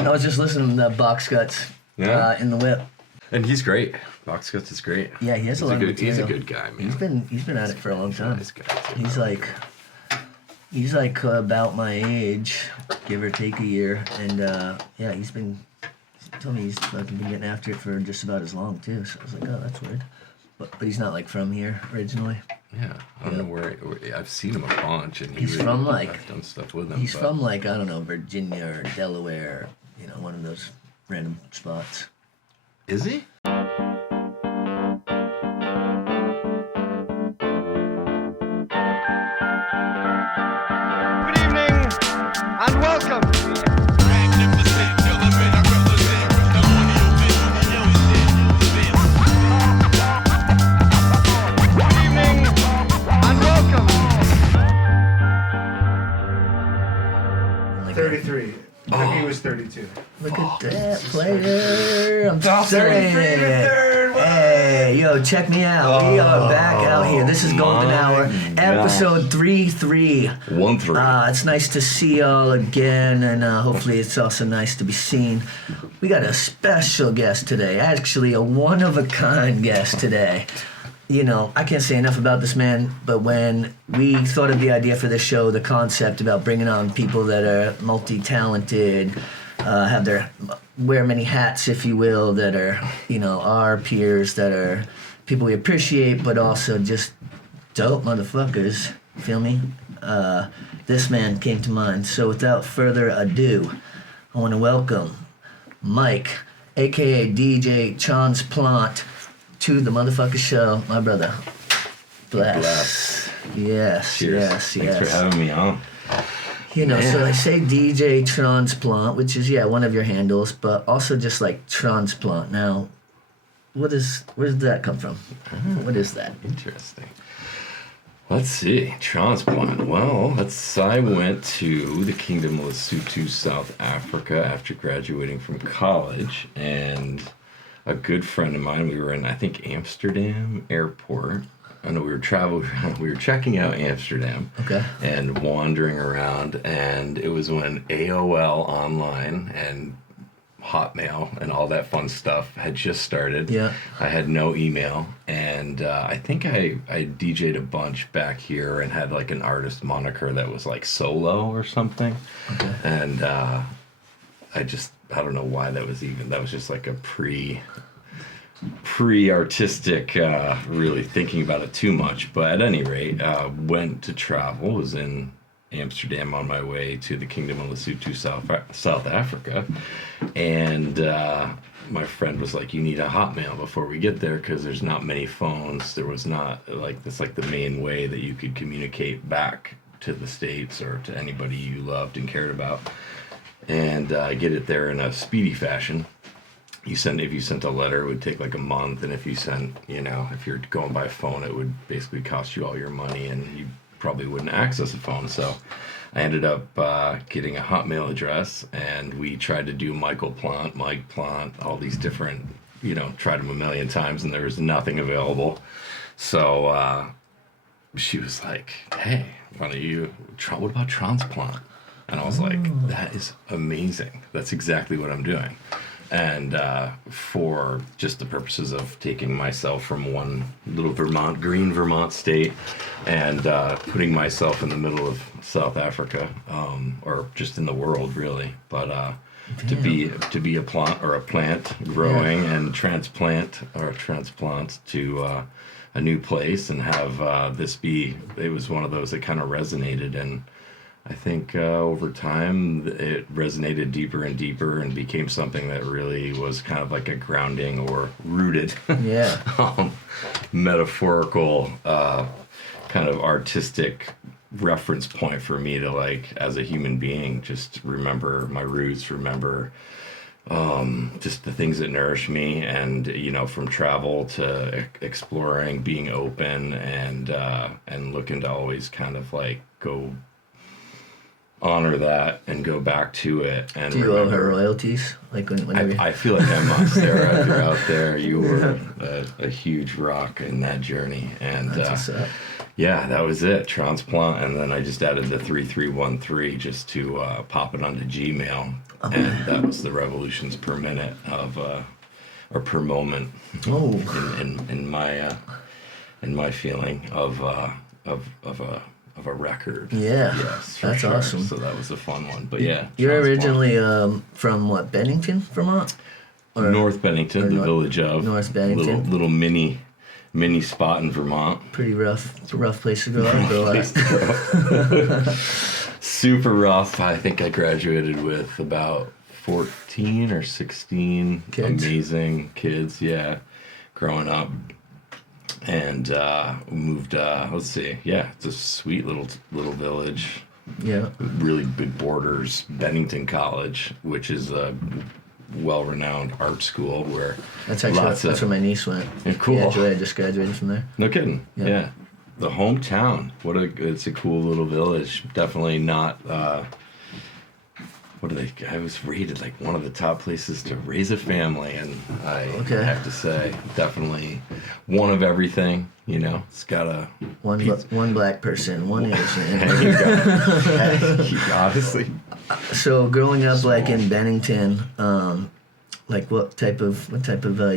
I was just listening to that Box Guts in the whip. And he's great. Box Guts is great. Yeah, he has a lot of material. He's a good guy, man. He's been at it for a long time. Nice guy too. He's like about my age, give or take a year, and he's told me he's fucking been getting after it for just about as long too. So I was like, oh, that's weird. But he's not like from here originally. Yeah, I don't know where I've seen him a bunch, and he's from like I've done stuff with him. He's from like I don't know, Virginia or Delaware, one of those random spots. Is he? Good evening and welcome. He was 32. Look at that player. I'm saying. Hey, yo, check me out. We are back out here. This is Golden Hour, episode 3-3. 1-3. It's nice to see y'all again, and hopefully it's also nice to be seen. We got a special guest today. Actually, a one-of-a-kind guest today. I can't say enough about this man, but when we thought of the idea for this show, the concept about bringing on people that are multi-talented, wear many hats, if you will, that are, our peers, that are people we appreciate, but also just dope motherfuckers, feel me? This man came to mind. So without further ado, I want to welcome Mike, a.k.a. DJ Transplante, to the motherfucker show, my brother. Bless. Yes, Cheers. yes. Thanks for having me on. So I say DJ Transplante, which is, one of your handles, but also just like Transplante. Now, where does that come from? What is that? Interesting. Let's see. Transplante. Well, I went to the Kingdom of Lesotho, South Africa after graduating from college, and a good friend of mine, we were in, I think, Amsterdam airport. I know we were checking out Amsterdam. Okay. And wandering around, and it was when AOL Online and Hotmail and all that fun stuff had just started. Yeah. I had no email, and I think I DJ'd a bunch back here and had like an artist moniker that was like Solo or something. Okay. And I don't know why that was just like a pre-artistic, really thinking about it too much. But at any rate, went to travel, was in Amsterdam on my way to the Kingdom of Lesotho, South Africa. And my friend was like, you need a Hotmail before we get there because there's not many phones. There was not the main way that you could communicate back to the States or to anybody you loved and cared about. And get it there in a speedy fashion. If you sent a letter, it would take like a month, and if you sent, if you're going by phone, it would basically cost you all your money, and you probably wouldn't access a phone. So I ended up getting a Hotmail address, and we tried to do Mike Plante, all these different, tried them a million times, and there was nothing available. So she was like, hey, what about Transplante? And I was like, that is amazing. That's exactly what I'm doing. And for just the purposes of taking myself from one little green Vermont state and putting myself in the middle of South Africa, or just in the world, really. But to be a plant growing and transplant to a new place and have this be, it was one of those that kind of resonated, and I think over time it resonated deeper and deeper and became something that really was kind of like a grounding or rooted, metaphorical, kind of artistic reference point for me to, like, as a human being, just remember my roots, remember just the things that nourish me, and from travel to exploring, being open, and looking to always kind of like go honor that and go back to it. And do you owe her royalties? Like I feel like I must, Sarah. If you're out there, you were a huge rock in that journey. And yeah, that was it, Transplante. And then I just added the 3313 just to pop it onto Gmail. and that was the revolutions per minute of or per moment Oh. in my feeling of a record. Yeah, Yes, for that's sure. awesome. So that was a fun one. But yeah, You're Transplante. originally from what, Bennington, Vermont? Or North Bennington, the North- village of North Bennington. little mini spot in Vermont. Pretty rough. It's a rough place to grow up. Place to grow. Super rough. I think I graduated with about 14 or 16 Kids. amazing kids. Yeah, growing up, and moved. Let's see. Yeah, it's a sweet little village. Yeah. Really big borders. Bennington College, which is a well-renowned art school where That's actually that's where my niece went. Yeah, cool. Yeah, Joy just graduated from there. No kidding. Yeah. Yeah. The hometown. It's a cool little village. Definitely not I was rated like one of the top places to raise a family, and I have to say, definitely one of everything, It's got a One black person, one Asian. There you go. Honestly. So growing up like in Bennington, like what type of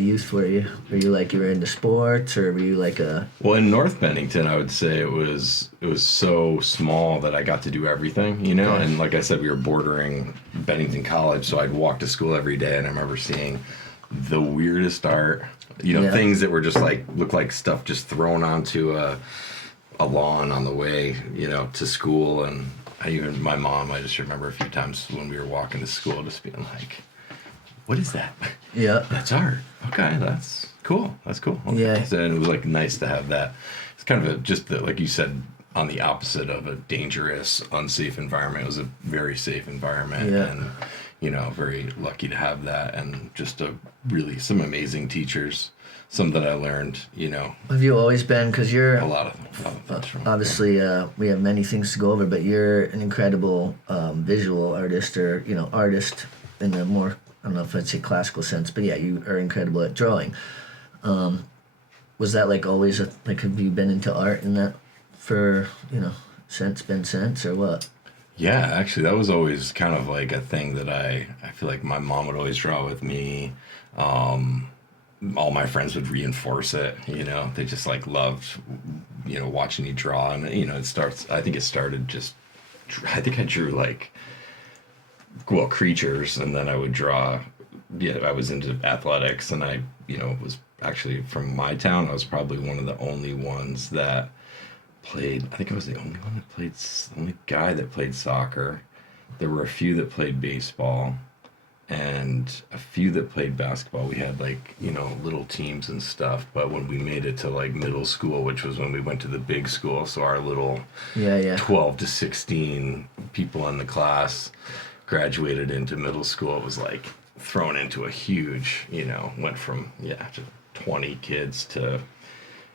youth were you? Were you like you were into sports, or were you like a? Well, in North Bennington, I would say it was so small that I got to do everything, Okay. And like I said, we were bordering Bennington College, so I'd walk to school every day, and I remember seeing the weirdest art, Yeah. things that were just like looked like stuff just thrown onto a lawn on the way, to school, and my mom, I just remember a few times when we were walking to school, just being like, "What is that?" Yeah. That's art. Okay, that's cool. That's cool. Okay. Yeah. So, and it was like nice to have that. It's kind of like you said, on the opposite of a dangerous, unsafe environment. It was a very safe environment, Yeah. and very lucky to have that, and just some amazing teachers. Some that I learned, Have you always been? Because you're a lot of them. obviously we have many things to go over, but you're an incredible visual artist, or artist in the more, I don't know if I'd say classical sense, but yeah, you are incredible at drawing. Was that like always have you been into art in that for since or what? Yeah, actually, that was always kind of like a thing that I feel like my mom would always draw with me. All my friends would reinforce it, they just like loved, watching me draw. And, I think I drew like, well, creatures, and then I would draw, I was into athletics, and I, was actually from my town. I was probably one of the only ones that played, I think I was the only one that played, the only guy that played soccer. There were a few that played baseball, and a few that played basketball. We had like, little teams and stuff, but when we made it to like middle school, which was when we went to the big school, so our little 12 to 16 people in the class graduated into middle school, it was like thrown into a huge, went from, to 20 kids to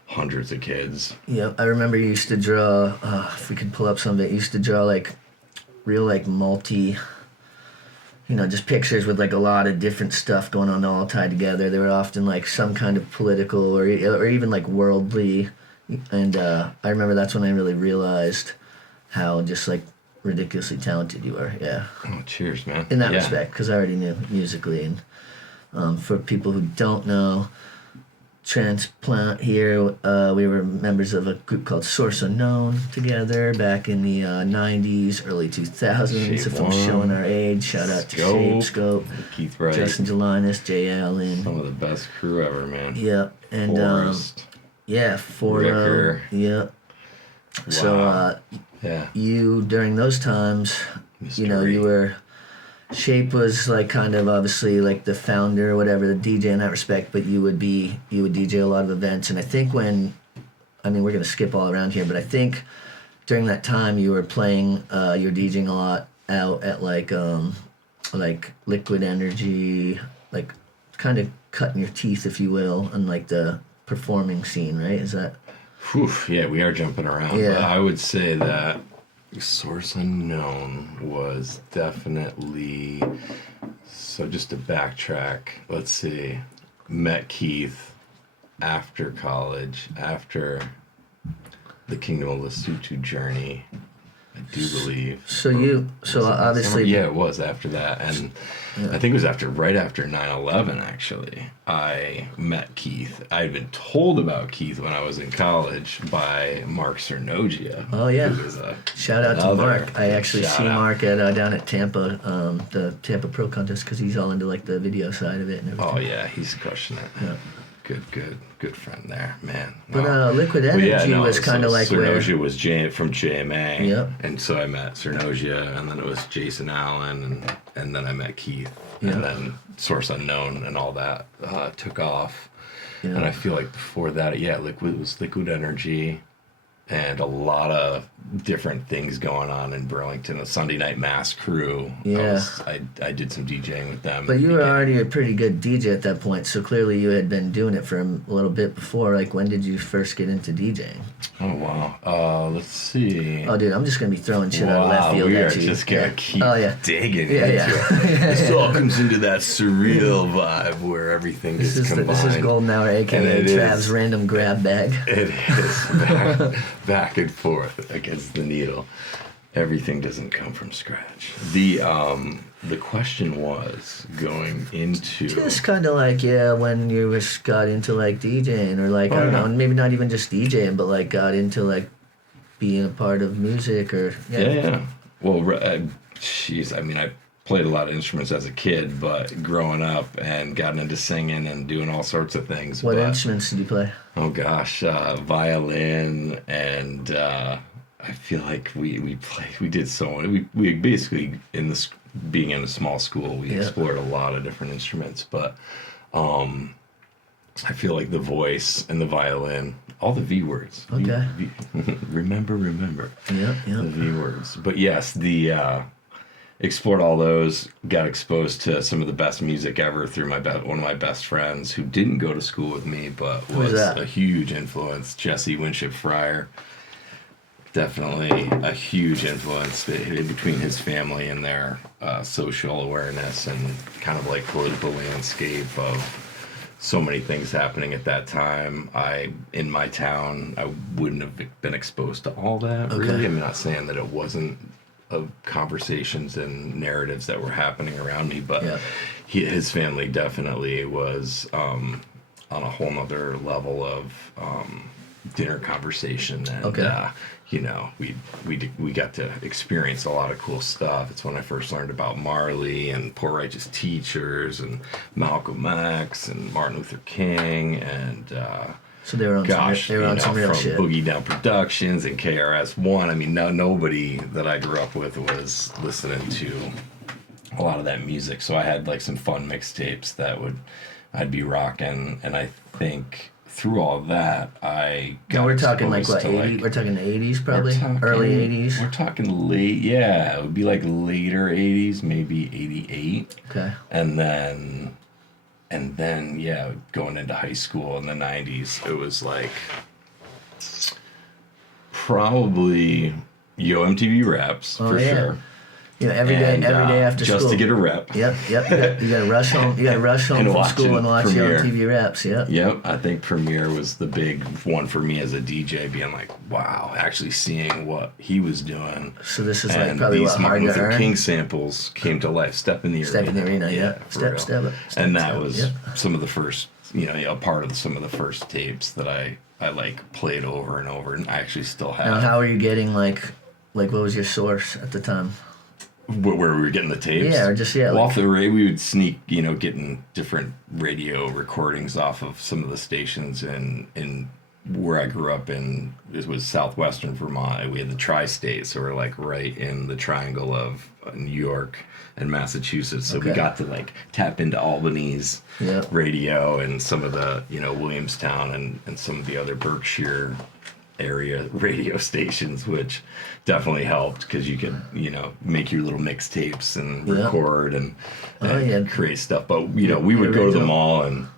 hundreds of kids. Yeah, I remember you used to draw, if we could pull up some of it, you used to draw like real like multi, just pictures with like a lot of different stuff going on all tied together. They were often like some kind of political or even like worldly. And I remember that's when I really realized how just like ridiculously talented you are. Yeah. Oh, cheers, man. In that respect, because I already knew musically. And for people who don't know, Transplante here, we were members of a group called Source Unknown together back in the 90s, early 2000s. If I'm showing our age, shout out to Shapescope, Keith Wright, Justin Jelinas, Jay Allen. Some of the best crew ever, man. Yeah, and Forrest, Ricker. Yeah. Wow. So you, during those times, you were... Shape was like kind of obviously like the founder or whatever, the DJ in that respect, but you would DJ a lot of events. And I think we're going to skip all around here, but I think during that time you were playing, you were DJing a lot out at like Liquid Energy, like kind of cutting your teeth, if you will, on like the performing scene, right? Is that? Whew, yeah, we are jumping around. Yeah. But I would say that Source Unknown was definitely, so just to backtrack, let's see, met Keith after college, after the Kingdom of Lesotho journey. I do believe. So obviously... Yeah, it was after that. And I think it was right after 9/11, actually. I met Keith. I had been told about Keith when I was in college by Mark Cernogia. Oh, yeah. Who was Shout out to Mark. I actually see Mark down at Tampa, the Tampa Pro Contest, because he's all into like the video side of it and everything. Oh, yeah, he's crushing it. Yeah. Good friend there, man. But Liquid Energy was kind of like Cernogia was from JMA. Yep. And so I met Cernogia, and then it was Jason Allen, and then I met Keith. Yep. And then Source Unknown and all that took off. Yep. And I feel like before that, Liquid was Liquid Energy, and a lot of different things going on in Burlington. A Sunday Night Mass crew. Yeah. I did some DJing with them. But you were already a pretty good DJ at that point, so clearly you had been doing it for a little bit before. Like, when did you first get into DJing? Oh, wow. Let's see. Oh, dude, I'm just going to be throwing shit out of left field we at are you. just going to keep digging Yeah, into it. This all comes into that surreal vibe where everything gets combined. This is Golden Hour, a.k.a. Trav's random grab bag. It is. Back and forth against the needle. Everything doesn't come from scratch. The question was going into just kind of like when you just got into like DJing or like I don't know, maybe not even just DJing, but like got into like being a part of music or yeah. Well, jeez, I mean, I played a lot of instruments as a kid, but growing up and gotten into singing and doing all sorts of things. What instruments did you play? Oh gosh, violin, and I feel like we did so many. We basically being in a small school, we explored a lot of different instruments, but I feel like the voice and the violin, all the V words. Okay. Remember. Yeah. The V words, but yes, explored all those, got exposed to some of the best music ever through one of my best friends who didn't go to school with me, but was a huge influence, Jesse Winship Fryer. Definitely a huge influence between his family and their social awareness and kind of like political landscape of so many things happening at that time. In my town, I wouldn't have been exposed to all that, really. I'm not saying that it wasn't of conversations and narratives that were happening around me, but his family definitely was on a whole nother level of dinner conversation, and we got to experience a lot of cool stuff. It's when I first learned about Marley and Poor Righteous Teachers and Malcolm X and Martin Luther King and so they were on some real from shit. Boogie Down Productions and KRS-One. I mean, nobody that I grew up with was listening to a lot of that music. So I had like some fun mixtapes that I'd be rocking, and I think through all that I got. Now we're talking like what, 80s? Like, we're talking the 80s probably, early 80s. We're talking late, yeah. It would be like later 80s, maybe 88. Okay. And then, going into high school in the 90s, it was like probably MTV Raps for sure. Yeah, every day after school. Just to get a rep. Yep. You gotta rush home. You gotta rush home from school and watch the MTV Raps. Yep. Yep. I think Premiere was the big one for me as a DJ, being like, wow, actually seeing what he was doing. So this is like probably what Martin Luther King samples came to life. Step in the Arena. Step in the Arena. Yeah. Step it. And that was some of the first, part of some of the first tapes that I like played over and over, and I actually still have. Now, how are you getting like what was your source at the time? Where we were getting the tapes? Yeah, or just, off the radio, we would sneak, getting different radio recordings off of some of the stations in where I grew up in. It was southwestern Vermont. We had the tri-state, so we're like right in the triangle of New York and Massachusetts. So we got to like tap into Albany's radio and some of the, Williamstown and some of the other Berkshire area radio stations, which definitely helped because you could make your little mixtapes and record and create stuff. But we would go to the mall and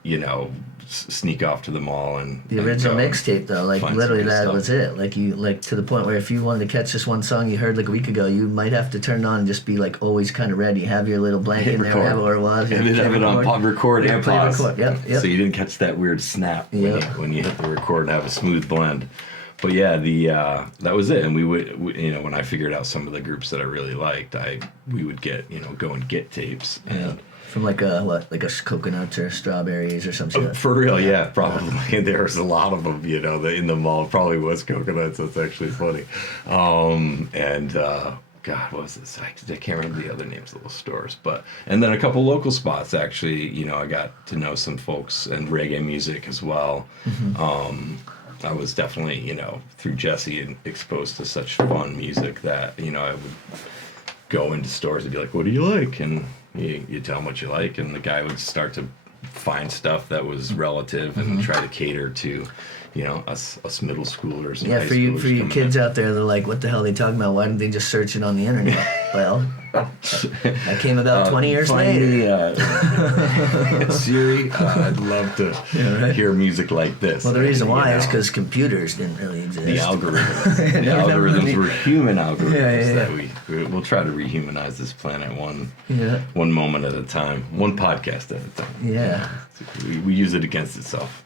sneak off to the mall and the original mixtape though, like literally that was it. Like you to the point where if you wanted to catch this one song you heard like a week ago, you might have to turn it on and just be like always kind of ready, have your little blanket in there, whatever it was, have it on pop record and pause. Yep. So you didn't catch that weird snap when you hit the record and have a smooth blend. but yeah, that was it. And when I figured out some of the groups that I really liked, we would get, go and get tapes. And from like a coconuts or strawberries or something. for real, yeah, probably. There's a lot of them, in the mall. Probably was coconuts. That's actually funny. God, what was this? I can't remember the other names of those stores, and then a couple local spots actually. I got to know some folks and reggae music as well. Mm-hmm. I was definitely, through Jesse exposed to such fun music that, I would go into stores and be like, what do you like? And you tell them what you like, and the guy would start to find stuff that was relative and try to cater to, us middle schoolers and high for you schoolers kids out there, they're like, what the hell are they talking about? Why didn't they just search it on the internet? Well, that came about 20 years later. Siri, I'd love to hear music like this. Well, the reason why is because computers didn't really exist. The algorithms. The algorithms were human algorithms that we'll try to rehumanize this planet one moment at a time, one podcast at a time. Yeah. We use it against itself.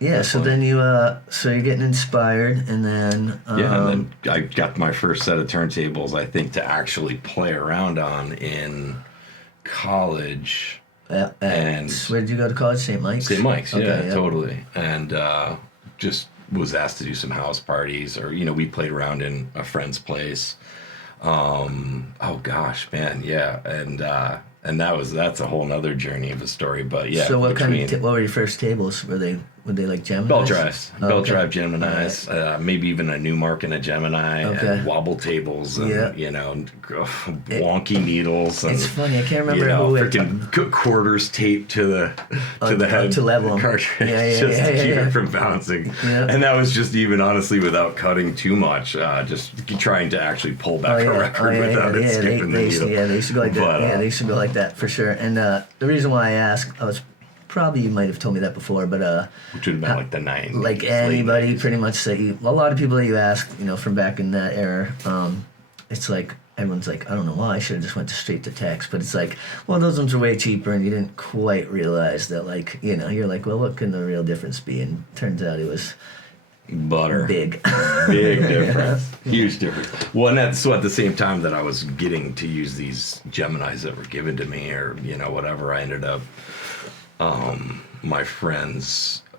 Yeah, so then you're getting inspired, and then... and then I got my first set of turntables, I think, to actually play around on in college. And where did you go to college? St. Mike's? St. Mike's, totally. And just was asked to do some house parties, or, we played around in a friend's place. Oh, gosh, man, yeah. And that's a whole nother journey of a story, but yeah. So what were your first tables? Were they like Geminis? Belt drives. Belt drive Geminis. Right. Maybe even a Newmark and a Gemini. And wobble tables and, wonky needles. And, it's funny, I can't remember who freaking quarters taped to the head. To level them. Cartridge to keep it from bouncing. Yeah. And that was just even, honestly, without cutting too much, just trying to actually pull back a record without it skipping the needle. Yeah, they used to go like that. They used to go like that, for sure. And the reason why I asked, probably you might have told me that before, but which would have been like the 90s. Like anybody pretty much that a lot of people that you ask, from back in that era, it's like everyone's like, I don't know why I should have just went straight to text, but it's like, well, those ones are way cheaper, and you didn't quite realize that, like, you're like, well, what can the real difference be? And turns out it was butter. Big Difference. Huge difference. Well, so at the same time that I was getting to use these Geminis that were given to me, or whatever, I ended up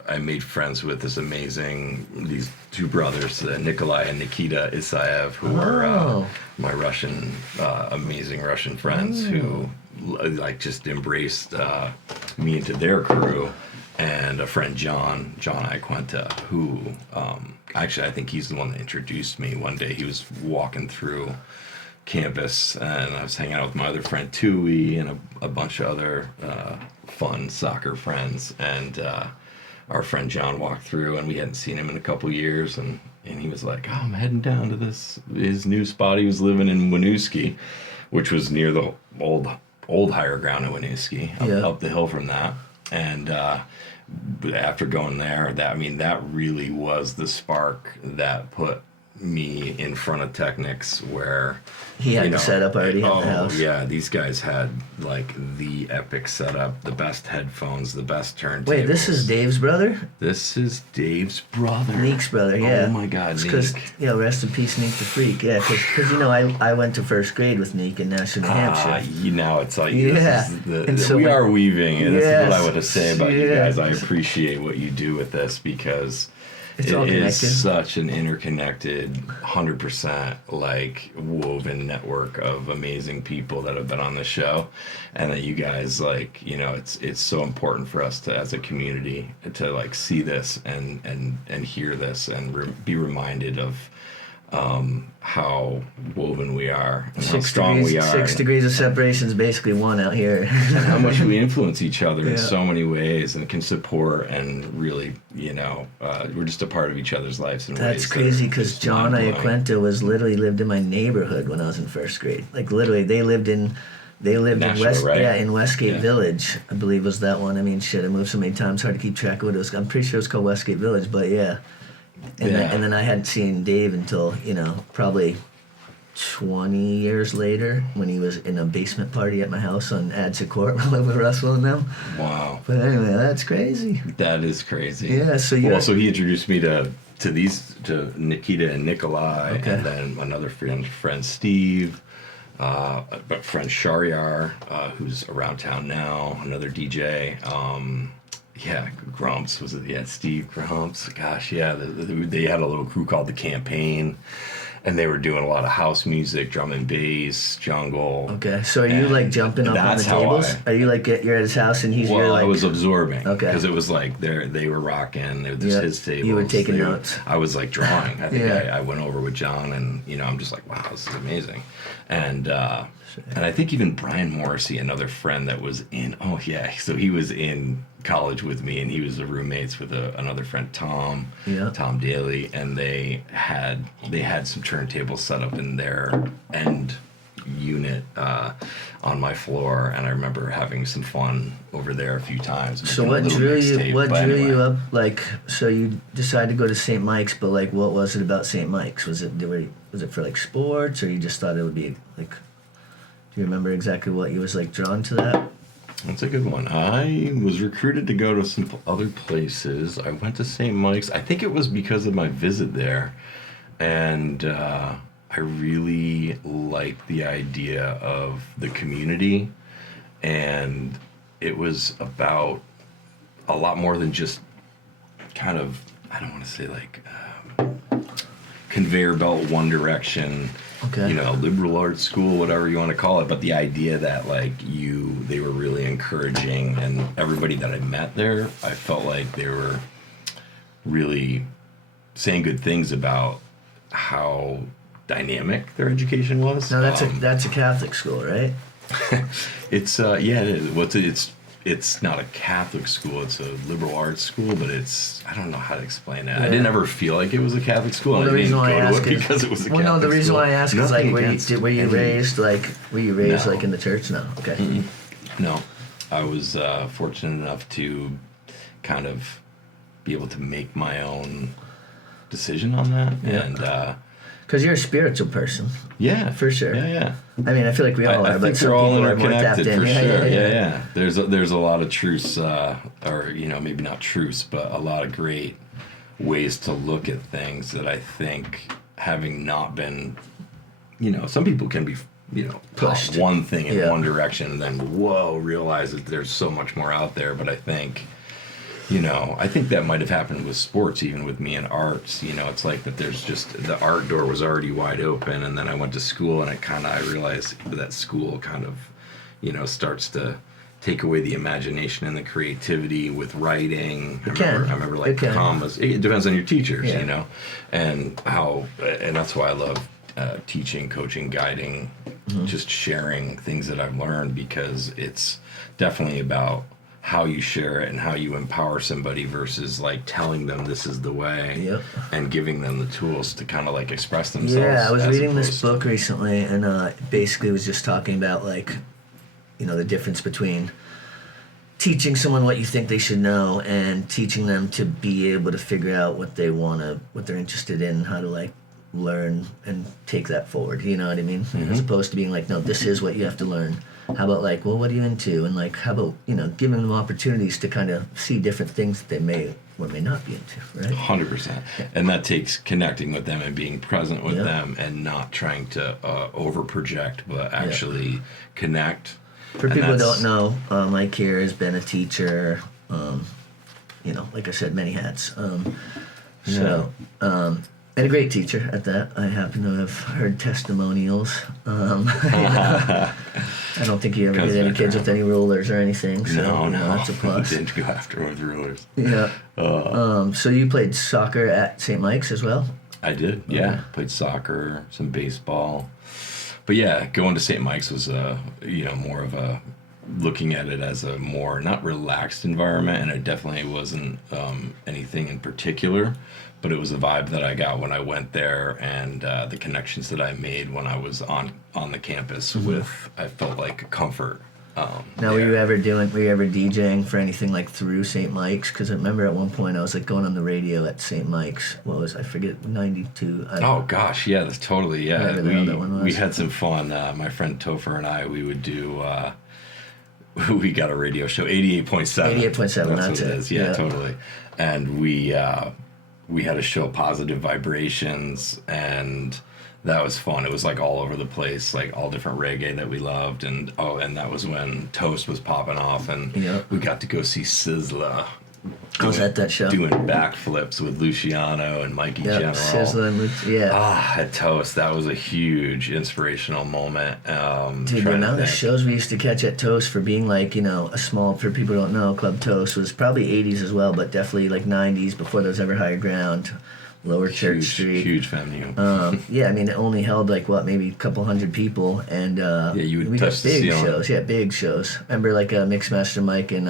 I made friends with these two brothers, Nikolai and Nikita Isaev, who are my amazing Russian friends who just embraced me into their crew, and a friend John Iquenta, who actually I think he's the one that introduced me. One day he was walking through campus, and I was hanging out with my other friend Tui and a bunch of other fun soccer friends, and our friend John walked through, and we hadn't seen him in a couple years, and he was like, I'm heading down to his new spot. He was living in Winooski, which was near the old higher ground in Winooski, up the hill from that. And after going there, that really was the spark that put me in front of Technics, where he had the setup already at the house. Yeah, these guys had like the epic setup, the best headphones, the best turntables. Wait, this is Dave's brother? This is Dave's brother. Neek's brother, yeah. Oh my God, Neek. Because, rest in peace, Neek the Freak. Yeah, because I went to first grade with Neek in Nashville, New Hampshire. Now it's like, we are weaving, and this is what I want to say about you guys. I appreciate what you do with this, because it is such an interconnected, 100% like woven network of amazing people that have been on the show, and that you guys it's so important for us to, as a community, to like see this and hear this and be reminded of how woven we are and how strong we are. 6 degrees of separation is basically one out here. And how much we influence each other in so many ways, and can support, and really, we're just a part of each other's lives in ways. That's crazy, because John Iquenta lived in my neighborhood when I was in first grade. Like, literally, they lived in Nashville, in Westgate Village, I believe was that one. I mean, shit, I moved so many times, hard to keep track of what it was. I'm pretty sure it was called Westgate Village, but yeah. And then I hadn't seen Dave until, probably 20 years later, when he was in a basement party at my house on Adsa Court with Russell and them. Wow. But anyway, that's crazy. That is crazy. Yeah, so so he introduced me to to Nikita and Nikolai, Okay. and then another friend Steve, but friend Sharyar, who's around town now, another DJ. Grumps was it? Yeah, Steve Grumps. Gosh, yeah, they had a little crew called the Campaign. And they were doing a lot of house music, drum and bass, jungle. Okay, so are you like jumping up on the tables? Are you like you're at his house and you're like? I was absorbing. Okay. Because it was like they were rocking. It was his tables. You were taking notes. I was like drawing. I think I went over with John, and I'm just like, wow, this is amazing. And I think even Brian Morrissey, another friend that was in. Oh yeah, so he was in college with me, and he was the roommates with another friend, Tom Daly, and they had some turntables set up in their end unit on my floor, and I remember having some fun over there a few times. So what drew you up? Like, so you decided to go to St. Mike's, but like, what was it about St. Mike's? Was it for like sports, or you just thought it would be like? Do you remember exactly what you was like drawn to that? That's a good one. I was recruited to go to some other places. I went to St. Mike's. I think it was because of my visit there. And I really liked the idea of the community. And it was about a lot more than just kind of, I don't want to say like conveyor belt, one direction. Okay. Liberal arts school, whatever you want to call it, but the idea that they were really encouraging, and everybody that I met there, I felt like they were really saying good things about how dynamic their education was. Now that's a Catholic school, right? It's it is. It's not a Catholic school. It's a liberal arts school, but I don't know how to explain it. Yeah. I didn't ever feel like it was a Catholic school. Well, I didn't go to it because it was a Catholic school. The reason why I ask is like, were you raised like in the church? No. Okay. Mm-hmm. No, I was fortunate enough to kind of be able to make my own decision on that, and because you're a spiritual person. Yeah, for sure. Yeah. I mean, I feel like we all are, but some people are more tapped in. For sure. Yeah. There's a lot of truths, or maybe not truths, but a lot of great ways to look at things that I think, having not been, some people can be, pushed one thing in one direction and then realize that there's so much more out there. But I think that might have happened with sports, even with me in arts. It's like that there's just, the art door was already wide open, and then I went to school, and I realized that school kind of, starts to take away the imagination and the creativity with writing. I remember like commas. It depends on your teachers, and that's why I love teaching, coaching, guiding, just sharing things that I've learned, because it's definitely about how you share it and how you empower somebody versus like telling them this is the way, and giving them the tools to kind of like express themselves. Yeah, I was reading this book recently, and basically was just talking about like, the difference between teaching someone what you think they should know and teaching them to be able to figure out what they're interested in, how to like learn and take that forward. You know what I mean? Mm-hmm. As opposed to being like, no, this is what you have to learn. How about like, well, what are you into? And like, how about, giving them opportunities to kind of see different things that they may or may not be into, right? 100%. Yeah. And that takes connecting with them and being present with them, and not trying to over project, but actually connect. For people who don't know, Mike here has been a teacher, like I said, many hats. And a great teacher at that. I happen to have heard testimonials. I don't think you ever did any kids with any rulers or anything. So, no. That's a plus. Didn't go after with rulers. Yeah. So you played soccer at St. Mike's as well? I did, yeah. Okay. Played soccer, some baseball. But yeah, going to St. Mike's was more of a, looking at it as a more not relaxed environment, and it definitely wasn't anything in particular, but it was a vibe that I got when I went there, and the connections that I made when I was on the campus I felt like comfort. Were you ever DJing for anything like through St. Mike's? Because I remember at one point I was like going on the radio at St. Mike's. I forget, 92. Oh gosh, yeah, that's totally, yeah. Whatever the hell that one was. We had some fun. My friend Topher and I, we would do. We got a radio show, 88.7. 88.7, that's what it is. Yeah, totally. And we had a show, Positive Vibrations, and that was fun. It was like all over the place, like all different reggae that we loved, and that was when Toast was popping off, and we got to go see Sizzla. I was at that show. Doing backflips with Luciano and Mikey General. Sizzla and At Toast, that was a huge inspirational moment. Dude, the amount of shows we used to catch at Toast for being like, a small, for people who don't know, Club Toast was probably 80s as well, but definitely like 90s before there was ever Higher Ground, Lower Church Street. Huge venue. It only held like maybe a couple hundred people, and you would we touch got the big ceiling. shows. Yeah, big shows. I remember like Mixmaster Mike and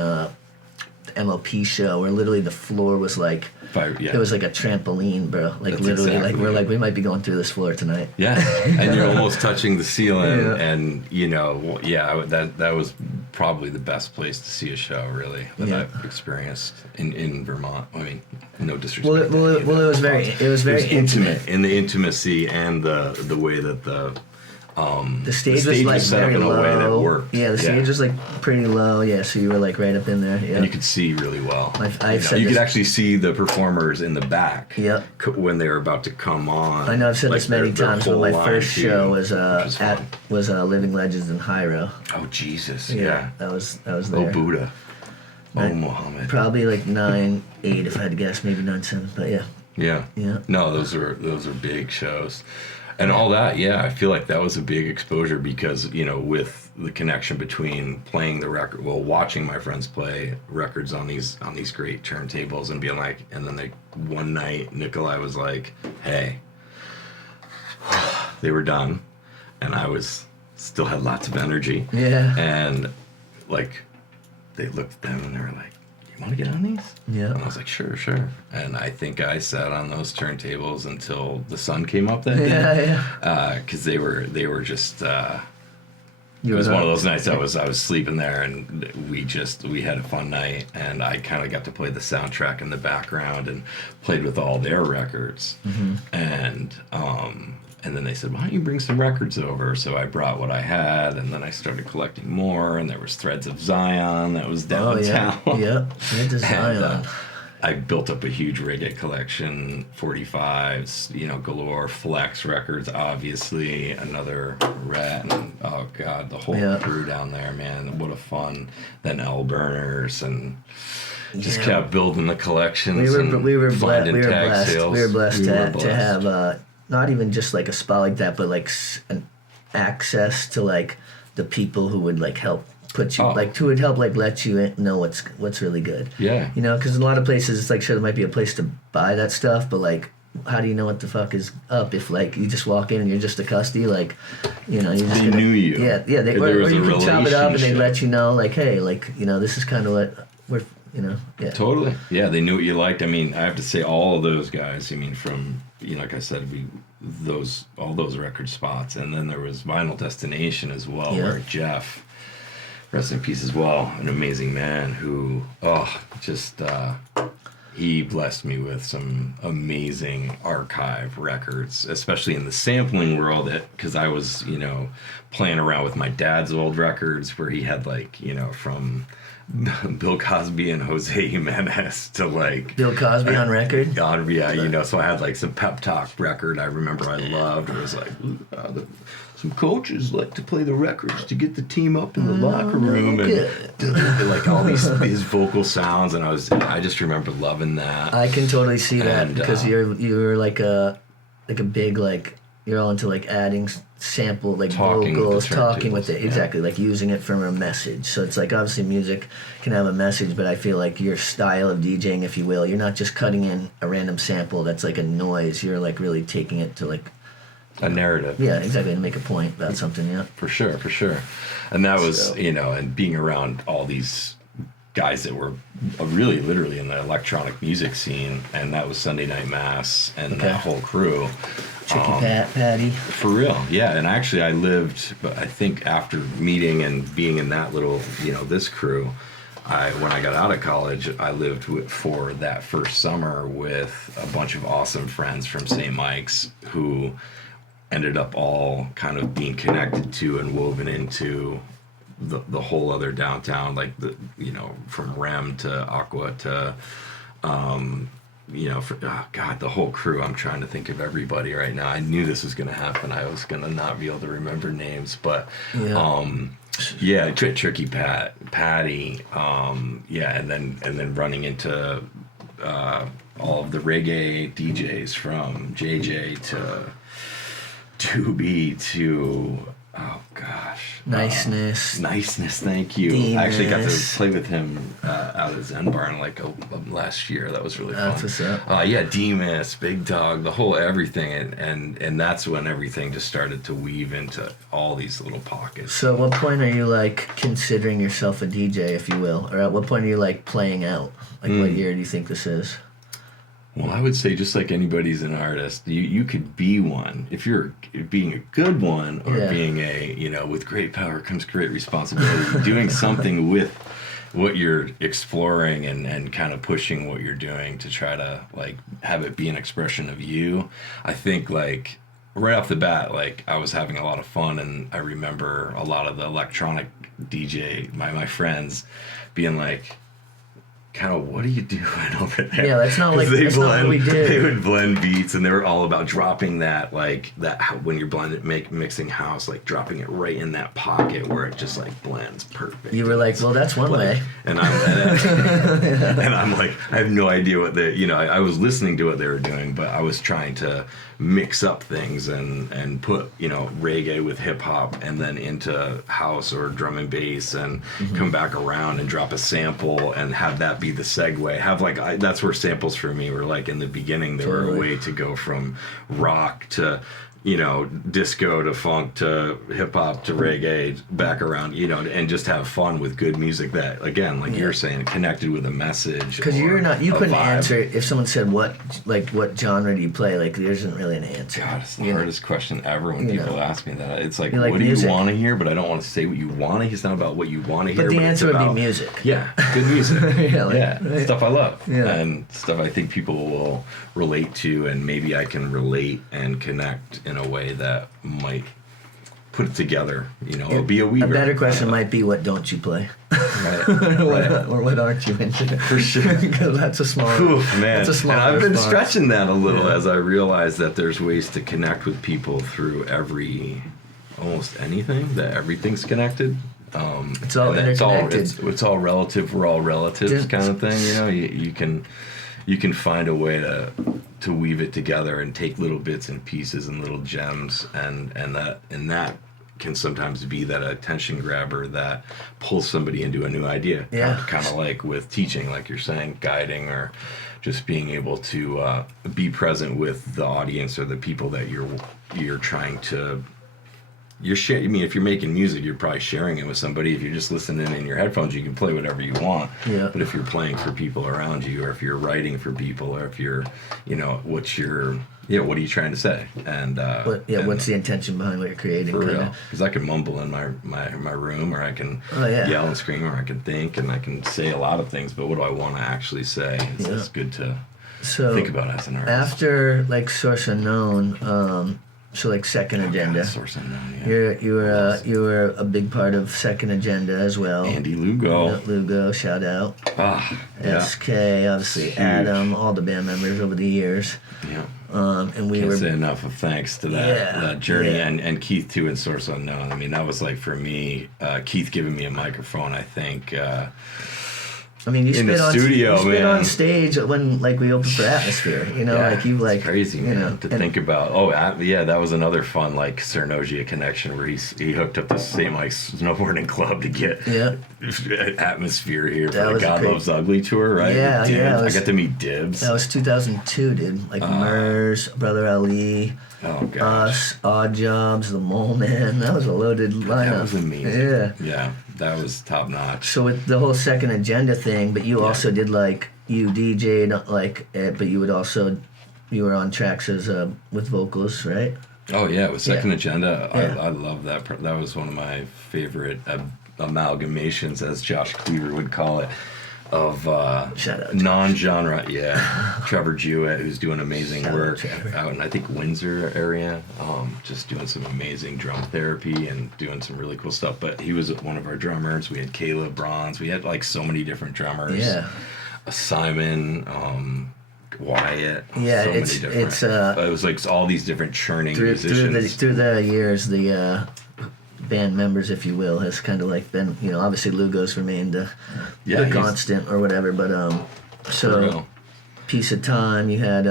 MLP show where literally the floor was like it was like a trampoline, bro. Like That's literally, exactly like we're like we might be going through this floor tonight. Yeah, and you're almost touching the ceiling, and that was probably the best place to see a show really that I've experienced in Vermont. I mean, no disrespect. Well, it was very intimate. In the intimacy and the way that the stage was like set very up in low. a way that worked. Yeah, the stage was like pretty low. Yeah, so you were like right up in there. Yeah, and you could see really well. You could actually see the performers in the back. Yep. When they were about to come on. I know I've said this many times, but my first show was was Living Legends in Hyro. Oh Jesus! Yeah, that was there. Oh Buddha. Oh Muhammad. Probably like 9-8 if I had to guess, maybe 9-7, but yeah. Yeah. Yeah. No, those are big shows. And all that, I feel like that was a big exposure because, with the connection between playing the record, watching my friends play records on these great turntables and being like, and then one night Nikolai was like, hey, they were done, and I still had lots of energy. Yeah. And like, they looked at them and they were like, you want to get on these? Yeah. And I was like, sure. And I think I sat on those turntables until the sun came up that day. Yeah. Because they were just. It was one of those nights I was sleeping there, and we had a fun night, and I kind of got to play the soundtrack in the background and played with all their records, and then they said, why don't you bring some records over? So I brought what I had, and then I started collecting more, and there was Threads of Zion that was downtown. Oh, yeah. Threads of Zion. And, I built up a huge reggae collection, 45s, galore, Flex records, obviously, another Rat, and oh God, the whole crew down there, man, what a fun. Then L Burners, and just kept building the collections. We were blessed to have not even just like a spot like that, but like an access to like the people who would like help put you who would help like let you know what's really good. Yeah. Because in a lot of places it's like sure there might be a place to buy that stuff, but like how do you know what the fuck is up if like you just walk in and you're just a custy you just they knew you. Yeah. Or you could chop it up and they'd let you know like hey this is kind of what we're yeah. Totally. Yeah, they knew what you liked. I mean, I have to say all of those guys, from like I said, all those record spots, and then there was Vinyl Destination as well, where Jeff, rest in peace as well, an amazing man who he blessed me with some amazing archive records, especially in the sampling world, because I was playing around with my dad's old records where he had from Bill Cosby and Jose Jimenez to Bill Cosby on record. So I had some pep talk record I remember I loved. It was like some coaches like to play the records to get the team up in the locker room, and like all these vocal sounds, and I just remember loving that. I can totally see that because you're like a big you're all into adding sample vocals, talking with it exactly using it from a message. So it's obviously music can have a message, but I feel like your style of DJing, if you will, you're not just cutting in a random sample that's a noise. You're really taking it to a narrative. Yeah, exactly, to make a point about something. Yeah, for sure. And that was and being around all these guys that were really literally in the electronic music scene, and that was Sunday Night Mass and that whole crew. Chicky Patty. For real, yeah. And actually I lived, but I think after meeting and being in that little, this crew, when I got out of college, I lived for that first summer with a bunch of awesome friends from St. Mike's who ended up all kind of being connected to and woven into the whole other downtown, from Rem to Aqua to oh God, the whole crew. I'm trying to think of everybody right now. I knew this was going to happen. I was going to not be able to remember names, but Tricky Patty, and then running into all of the reggae DJs from JJ to Doobie to Niceness. Niceness, thank you. Demus. I actually got to play with him out at Zen Barn last year. That was really fun. That's what's up. Demus, Big Dog, the whole everything, and that's when everything just started to weave into all these little pockets. So at what point are you like considering yourself a DJ, if you will, or at what point are you like playing out? Like what year do you think this is? Well, I would say just like anybody's an artist, you could be one if you're being a good one, or being with great power comes great responsibility. Doing something with what you're exploring and kind of pushing what you're doing to try to like have it be an expression of you. I think like right off the bat, like I was having a lot of fun, and I remember a lot of the electronic DJ, my friends being like, kind of, what are you doing over there? Yeah, that's not like that's not what we did. They would blend beats, and they were all about dropping that when you're mixing house, like dropping it right in that pocket where it just like blends perfect. You were like, well, that's one way. And I'm like, I have no idea what I was listening to what they were doing, but I was trying to mix up things and put reggae with hip hop and then into house or drum and bass and come back around and drop a sample and have that be the segue. That's where samples for me were like in the beginning. They were a way to go from rock to disco to funk to hip hop to reggae back around, and just have fun with good music that, again, like you're saying, connected with a message. Because you couldn't answer if someone said what genre do you play? Like there isn't really an answer. God, it's the hardest question ever when people ask me that. It's like, what do you want to hear? But I don't want to say what you want to hear. It's not about what you want to hear. But the answer would be about music. Yeah, good music. Right. Stuff I love. Yeah. And stuff I think people will relate to, and maybe I can relate and connect in a way that might put it together. It'll be a weaver. A better question might be, what don't you play? Right. Or what aren't you into? For sure. Because that's a small. Man. That's a small. And I've been response. stretching that a little as I realize that there's ways to connect with people through almost anything. That everything's connected. It's all interconnected. It's all relative. We're all relatives, kind of thing. You can find a way to weave it together and take little bits and pieces and little gems, and that can sometimes be that attention grabber that pulls somebody into a new idea. Yeah. Kind of like with teaching, like you're saying, guiding, or just being able to be present with the audience or the people that you're trying to. If you're making music, you're probably sharing it with somebody. If you're just listening in your headphones, you can play whatever you want. Yeah. But if you're playing for people around you, or if you're writing for people, or if you're, what are you trying to say? And what's the intention behind what you're creating? For real, because I can mumble in my room, or I can yell and scream, or I can think, and I can say a lot of things. But what do I want to actually say? It's good to think about as an artist. After like Source Unknown. So like Second Agenda. God, Source Unknown, yeah. You were a big part of Second Agenda as well. Andy Lugo. Lugo, shout out. SK, obviously Huge. Adam, all the band members over the years. Yeah. And we Can't were say enough of thanks to that journey, and Keith too in Source Unknown. I mean, that was like for me, Keith giving me a microphone. I think. You in the studio, spit on stage when we opened for Atmosphere. It's crazy, man. To think about. That was another fun Cernogia connection where he hooked up the same snowboarding club to get Atmosphere here for the God Loves Ugly tour, right? I got to meet Dibs. That was 2002, dude. Murs, Brother Ali. Oh gosh. Us, Odd Jobs, The Mole Man. That was a loaded lineup. That was amazing. Yeah. That was top notch. So with the whole Second Agenda thing, but you also did you DJ'd but you were on tracks as with vocals, right? Oh yeah, with Second Agenda, I love that. That was one of my favorite amalgamations, as Josh Cleaver would call it, of shout out non-genre. Trevor Jewett, who's doing amazing work out in I think Windsor area, just doing some amazing drum therapy and doing some really cool stuff. But he was one of our drummers. We had Caleb Bronze. We had so many different drummers. Yeah. Simon. Wyatt. Yeah, so it's- many different. it's, it was like all these different churning musicians. through the years, the band members, if you will, has kind of like been, obviously Lugo's remained the he's- constant or whatever, but For so real. Piece of Time, you had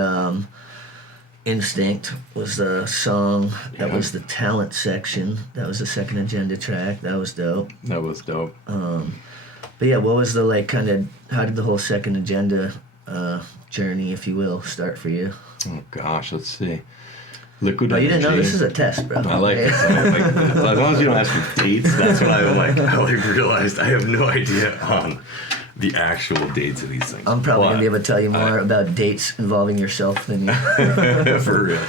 Instinct was the song, that Yeah. was the talent section, that was the second agenda track, that was dope. That was dope. But yeah, what was the how did the whole second agenda journey, if you will, start for you? Oh gosh, let's see. Liquid Oh, you didn't know Energy. this is a test, bro. I like it. As long as you don't ask me dates, that's what I like. I realized I have no idea on the actual dates of these things. I'm probably going to be able to tell you But more about dates involving yourself than you. for real.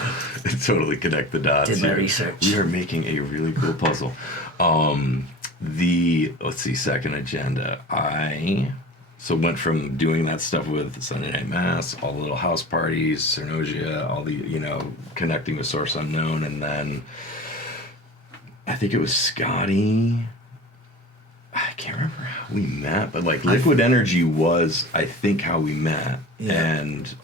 Totally connect the dots. Did my here. research. We are making a really cool puzzle. Let's see, second agenda. I went from doing that stuff with Sunday Night Mass, all the little house parties, Cernosia, all the, connecting with Source Unknown, and then I think it was Scotty. I can't remember how we met, but like Liquid Energy was, I think, how we met. Yeah. And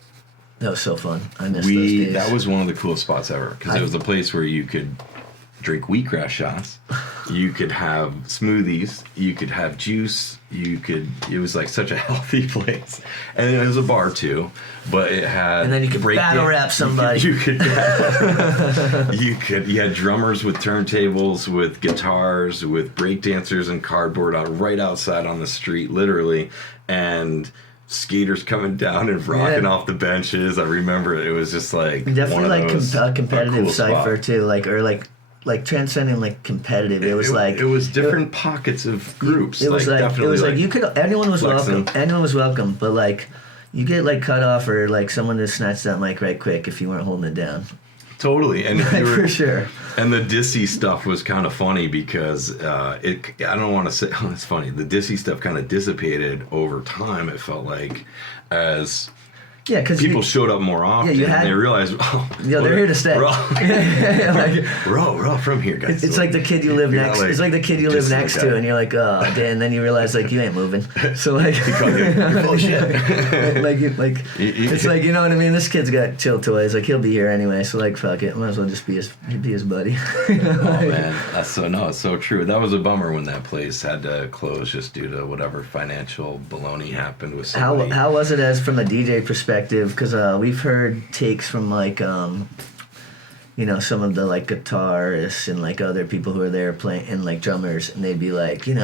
That was so fun. I missed those days. that was one of the coolest spots ever, because it was a place where you could drink wheatgrass shots, you could have smoothies, you could have juice, it was like such a healthy place. And it was a bar too, but it had, And then you could battle rap somebody. you had drummers with turntables, with guitars, with break dancers and cardboard right outside on the street, literally, and skaters coming down and rocking off the benches. I remember it was just like Definitely one of like those, a competitive cool cipher spot. too, like transcending like competitive. It was it was different pockets of groups. It was like definitely it was like you could anyone was flexing. welcome. Anyone was welcome, but like you get like cut off or like someone just snatched that mic right quick if you weren't holding it down. Totally, and if you were, For sure. And the Dissy stuff was kind of funny because I don't want to say it's funny. The Dissy stuff kind of dissipated over time. It felt like as Yeah, because people showed up more often. you had- and they realized, they're here to stay. We're all, Like, we're all from here, guys. it's like the kid you live You're next. not, like, It's like the kid you live just next like to, that. and you're like, oh, damn. And then you realize like you ain't moving. So like, You're full of shit. it's like, you know what I mean. This kid's got chill toys. Like he'll be here anyway. So like, fuck it. Might as well just be his buddy. Oh man, it's so true. That was a bummer when that place had to close just due to whatever financial baloney happened with somebody. How was it as from a DJ perspective? Because we've heard takes from like some of the like guitarists and like other people who are there playing and like drummers, and they'd be like, and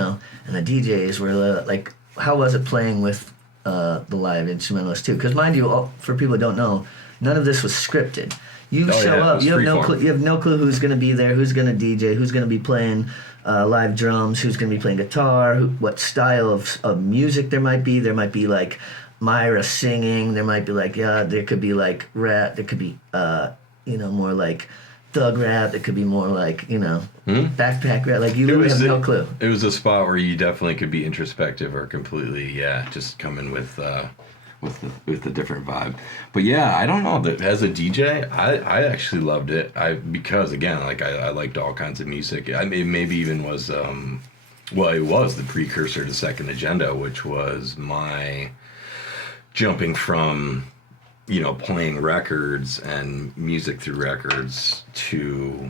the DJs were like, how was it playing with the live instrumentalists too? Because mind you, for people who don't know, none of this was scripted. You show it up, was you have no freeform. clue. You have no clue who's going to be there, who's going to DJ, who's going to be playing live drums, who's going to be playing guitar, what style of music there might be. There might be like Myra singing. There might be like there could be like rap. There could be more like thug rap. It could be more like backpack rap. Like you literally have no clue. It was a spot where you definitely could be introspective or completely, just come in with a different vibe. But yeah, I don't know that as a DJ, I actually loved it. Because again, like I liked all kinds of music. I mean, maybe even was it was the precursor to Second Agenda, which was my jumping from playing records and music through records to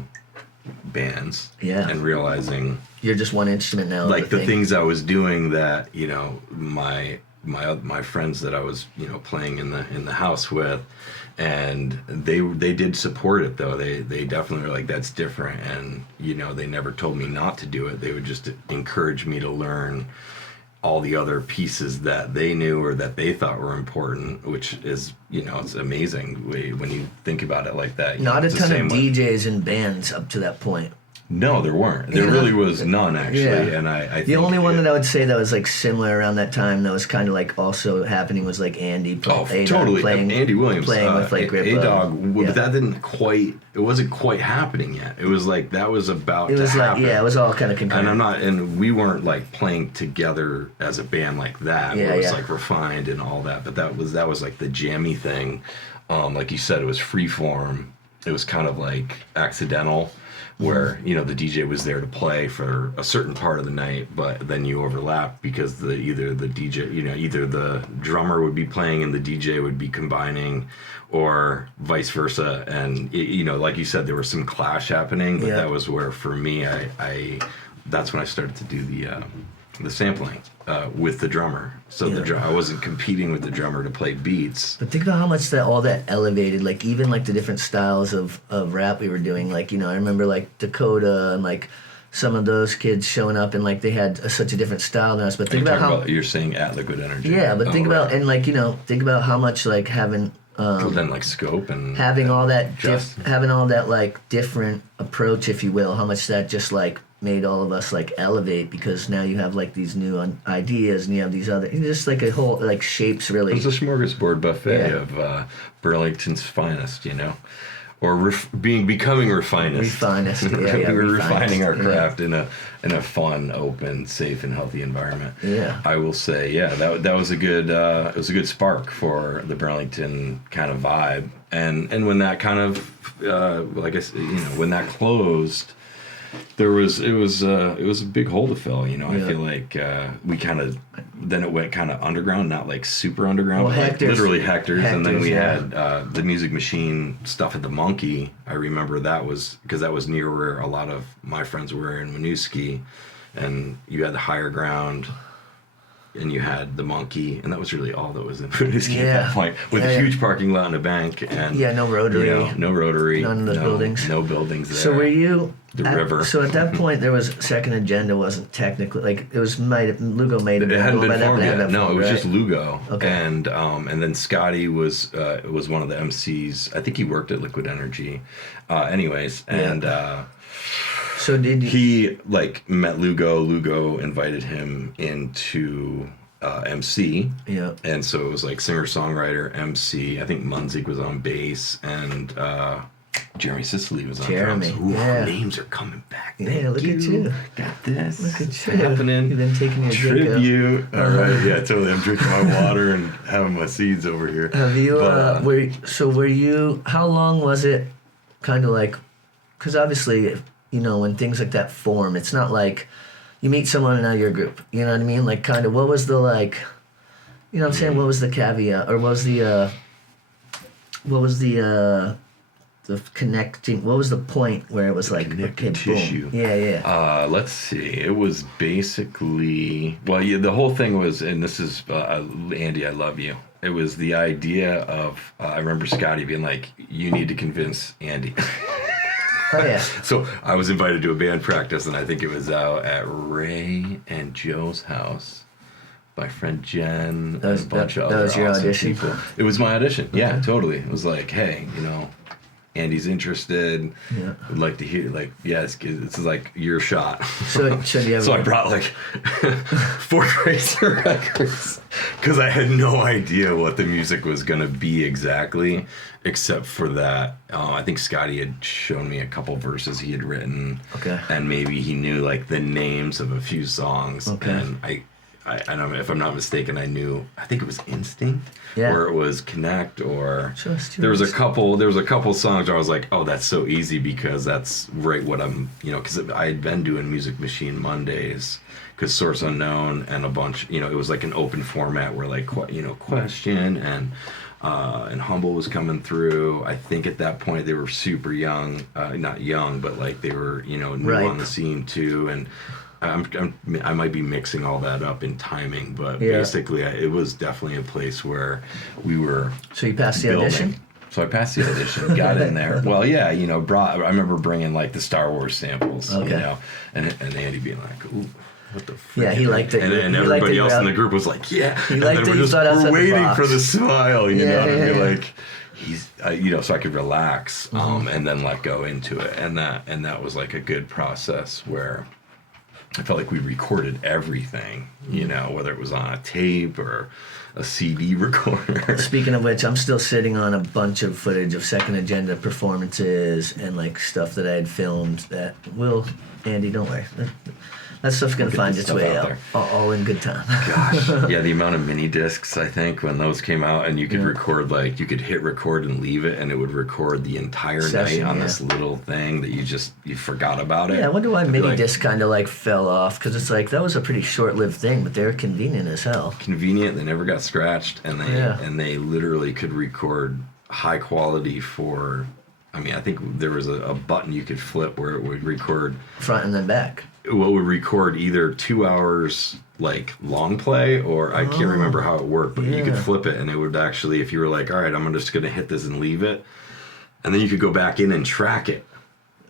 bands. Yeah. And realizing You're just one instrument now. like of the thing. things I was doing that my friends that I was playing in the house with, and they did support it though. They definitely were like, that's different, and they never told me not to do it. They would just encourage me to learn all the other pieces that they knew or that they thought were important, which is it's amazing when you think about it like that. Not a It's the ton of same way. DJs and bands up to that point. No, there weren't. There really was none actually, Yeah. and I The only one that I would say that was like similar around that time that was kind of like also happening was like Andy totally playing Andy Williams playing with like Grip A-Dog, but that it wasn't quite happening yet. It was like that was about It was to like happen. it was all kind of concurrent. And we weren't like playing together as a band like that. Yeah, where it was yeah. like refined and all that, but that was like the jammy thing. Like you said, it was free form. It was kind of like accidental. where the DJ was there to play for a certain part of the night, but then you overlap because either the drummer would be playing and the DJ would be combining, or vice versa. And like you said, there was some clash happening, but that was where for me, that's when I started to do the sampling with the drummer. So I wasn't competing with the drummer to play beats. But think about how much all that elevated, like even like the different styles of rap we were doing. Like, I remember like Dakota and like some of those kids showing up and like they had such a different style than us. But think about how you're saying at Liquid Energy. Yeah, but think about and like think about how much like having then like scope and having all that having all that like different approach, if you will. How much that just like made all of us like elevate, because now you have like these new ideas and you have these other, just like a whole like shapes really. It was a smorgasbord buffet of Burlington's finest, or becoming refinest. We're refining our craft in a fun, open, safe, and healthy environment. Yeah, I will say, that was a good it was a good spark for the Burlington kind of vibe, and when that kind of like I said, when that closed. It was a big hole to fill, I feel like we kind of, then it went kind of underground, not like super underground, but like literally hectares, and then we had the Music Machine stuff at the Monkey. I remember that was because that was near where a lot of my friends were in Winooski, and you had the higher ground, and you had the Monkey, and that was really all that was in Winooski at that point, with a huge parking lot and a bank, and no Rotary, no Rotary, none of those buildings, no buildings there. So were you the river? So at that point, there was Second Agenda wasn't technically like it was. Lugo made it. It hadn't been formed yet. No, it was right? just Lugo. Okay. And then Scotty was one of the MCs. I think he worked at Liquid Energy. So did he like met Lugo? Lugo invited him into MC. Yeah. And so it was like singer-songwriter, MC. I think Munzik was on bass, and Jeremy Sicily was on drums. Ooh, our names are coming back. Thank look you. at you. Got this. Look at it's you. happening. You've been taking your tribute. All right. Yeah, totally. I'm drinking my water and having my seeds over here. Have you? Were you? How long was it? Kind of like, because obviously, when things like that form, it's not like you meet someone and now you're a group. You know what I mean? Like, kind of, what was the like? You know what I'm saying? What was the caveat, or what was the connecting? What was the point where it was like connective tissue? Boom. Yeah. Let's see. It was basically the whole thing was, and this is Andy, I love you. It was the idea of I remember Scotty being like, "You need to convince Andy." Oh yeah. So I was invited to a band practice, and I think it was out at Ray and Joe's house. My friend Jen, and a bunch of other your awesome audition? people. It was my audition. Okay. Yeah, totally. It was like, hey, Andy's interested. Yeah. Would like to hear, like, it's like your shot. So I brought like 4 Tracer records because I had no idea what the music was gonna be exactly, except for that. I think Scotty had shown me a couple verses he had written. Okay. And maybe he knew like the names of a few songs. Okay. And I don't know if I'm not mistaken. I think it was Instinct, Yeah. or it was Connect, or Just there was a couple songs where I was like, oh, that's so easy because that's right what I'm, because I had been doing Music Machine Mondays, because Source Unknown and a bunch, it was like an open format where like, Question and Humble was coming through. I think at that point they were super young, not young, but like they were, new on the scene too, and. I might be mixing all that up in timing, but basically it was definitely a place where we were. So you passed the building. audition? So I passed the audition, got in there. Well, yeah, I remember bringing like the Star Wars samples, and Andy being like, ooh. What the frick? Yeah, he liked it. And everybody else in the group was like, yeah. He liked it. We're waiting for the smile, and be like, he's, so I could relax, and then let go into it. And that was like a good process where I felt like we recorded everything, whether it was on a tape or a CD recorder. Speaking of which, I'm still sitting on a bunch of footage of Second Agenda performances and like stuff that I had filmed that Andy, don't worry. That stuff's gonna Get find the its stuff way out out. there. All in good time. Gosh, yeah, the amount of mini discs, I think, when those came out, and you could record, like, you could hit record and leave it, and it would record the entire Session, night on yeah. this little thing that you forgot about it. Yeah, I wonder why It'd be mini like, disc kind of like fell off, because it's like that was a pretty short-lived thing, but they were convenient as hell. convenient. They never got scratched, and they literally could record high quality for. I mean, I think there was a button you could flip where it would record. Front and then back. Well, would record either 2 hours like long play, or I can't remember how it worked, but you could Yeah. flip it, and it would actually, if you were like, all right, I'm just gonna hit this and leave it, and then you could go back in and track it.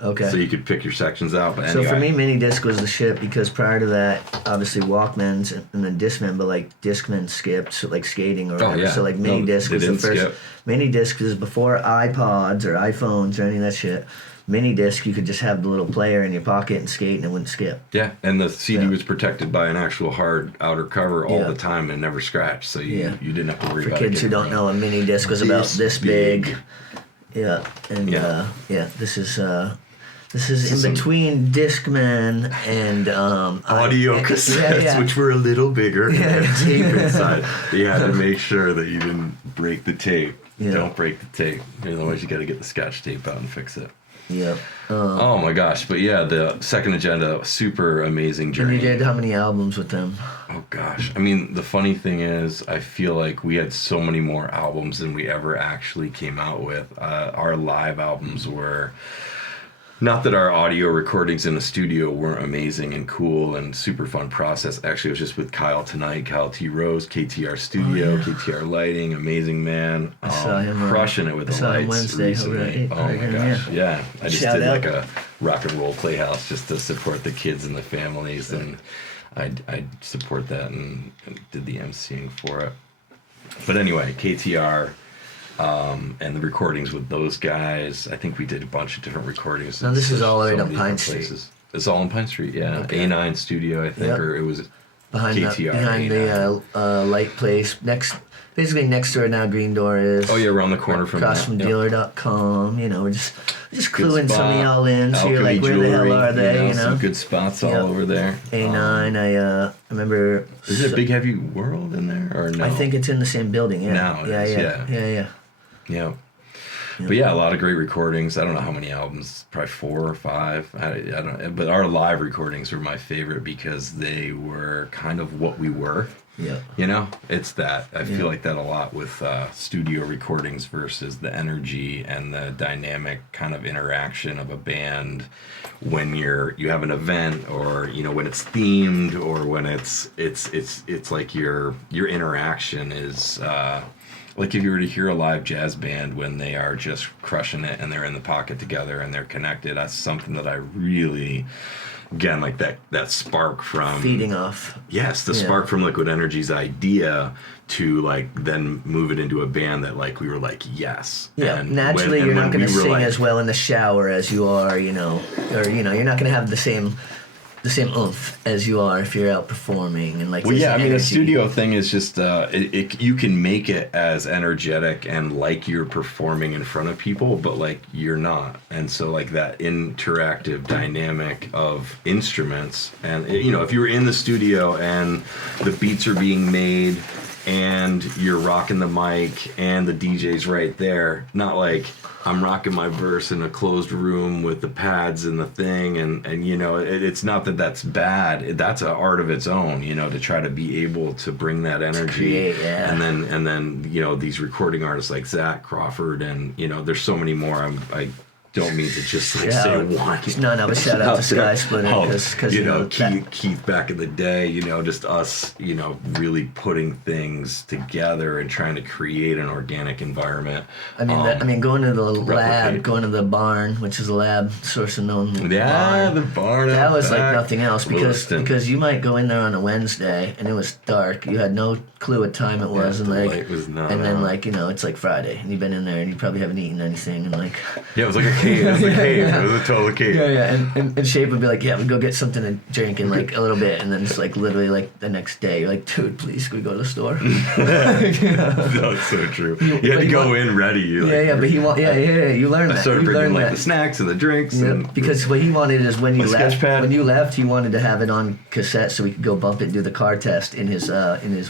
Okay. So you could pick your sections out. But So anyway, for me, mini disc was the shit, because prior to that, obviously Walkmans and then Discman, but like Discman skipped, so like skating or whatever. yeah. So like mini No, disc they was the didn't first. skip. Mini disc was before iPods or iPhones or any of that shit. Mini disc, you could just have the little player in your pocket and skate, and it wouldn't skip. yeah, and the CD Yeah. was protected by an actual hard outer cover all Yeah. the time and never scratched, so you didn't have to worry For about kids it who don't know, a mini disc was about this big. Yeah, and Yeah. this is in some- between Discman and audio cassettes, which were a little bigger, and had tape inside. You had to make sure that you didn't break the tape. Yeah. Don't break the tape, otherwise you got to get the Scotch tape out and fix it. Yeah. Oh my gosh! But yeah, the Second Agenda, super amazing And journey. you did how many albums with them? Oh gosh! I mean, the funny thing is, I feel like we had so many more albums than we ever actually came out with. Our live albums were. Not that our audio recordings in the studio weren't amazing and cool and super fun process. Actually, I was just with Kyle tonight, Kyle T. Rose, KTR Studio, KTR Lighting, amazing man. I saw him, crushing it with I the saw him lights Wednesday recently. over at Oh my 8, gosh, yeah. I just Shout did out. like a rock and roll playhouse just to support the kids and the families, and I support that and did the emceeing for it. But anyway, KTR. And the recordings with those guys, I think we did a bunch of different recordings. Now, this is all right so on many Pine different Street. places. It's all on Pine Street, yeah. Okay. A9 Studio, I think, Yep. or it was behind KTR. the light place basically next to where now Green Door is. Oh yeah, around the corner from across that. from Yep. dealer.com. We're just Good cluing some of spot. y'all in, so you're Alchemy like, where the hell Jewelry, are they? Some good spots all Yep. over there. A9. I remember. Is it Big Heavy World in there or no? I think it's in the same building. Yeah. Now it is, yeah. Yeah. But yeah, a lot of great recordings. I don't know how many albums, probably 4 or 5. I don't know. But our live recordings were my favorite because they were kind of what we were. Yeah. It's that. I feel like that a lot with studio recordings versus the energy and the dynamic kind of interaction of a band when you have an event, or when it's themed, or when it's like your interaction is like if you were to hear a live jazz band when they are just crushing it and they're in the pocket together and they're connected. That's something that I really, again, like that spark from Feeding off. Yes, the spark from Liquid Energy's idea to like then move it into a band that like we were like yes. Yeah, And naturally when- you're and not when going to we were, sing like, as well in the shower as you are, or you're not going to have the same oomph as you are if you're out performing and like. Well, this yeah, I mean, the energy. studio thing is just you can make it as energetic and like you're performing in front of people, but like you're not, and so like that interactive dynamic of instruments, and if you were in the studio and the beats are being made and you're rocking the mic and the DJ's right there, not like I'm rocking my verse in a closed room with the pads and the thing, and it's not that that's bad. That's an art of its own, to try to be able to bring that energy, create, yeah. and then these recording artists like Zach Crawford, and there's so many more. I don't mean to just like say one. No, but shout out to Sky Splitter because Keith back in the day, just us, really putting things together and trying to create an organic environment. I mean, going to the lab, replicate. going to the barn, which is a lab source of known. Yeah, barn. the barn. That out was like back. nothing else Lewiston. because you might go in there on a Wednesday and it was dark. You had no clue what time it was, the light was not and then out. it's like Friday and you've been in there and you probably haven't eaten anything and like. Yeah, it was like a cave. It was a cave. It was a total cave. Yeah. And Shape would be like, yeah, we go get something to drink in like a little bit, and then it's like literally like the next day, you're like, dude, please, can we go to the store? That's so true. You had to go in ready. But he want, you learned that. I started you bringing learned like that. the snacks and the drinks. Yeah, And because what he wanted is when you my left. sketch pad. When you left, he wanted to have it on cassette so we could go bump it and do the car test in his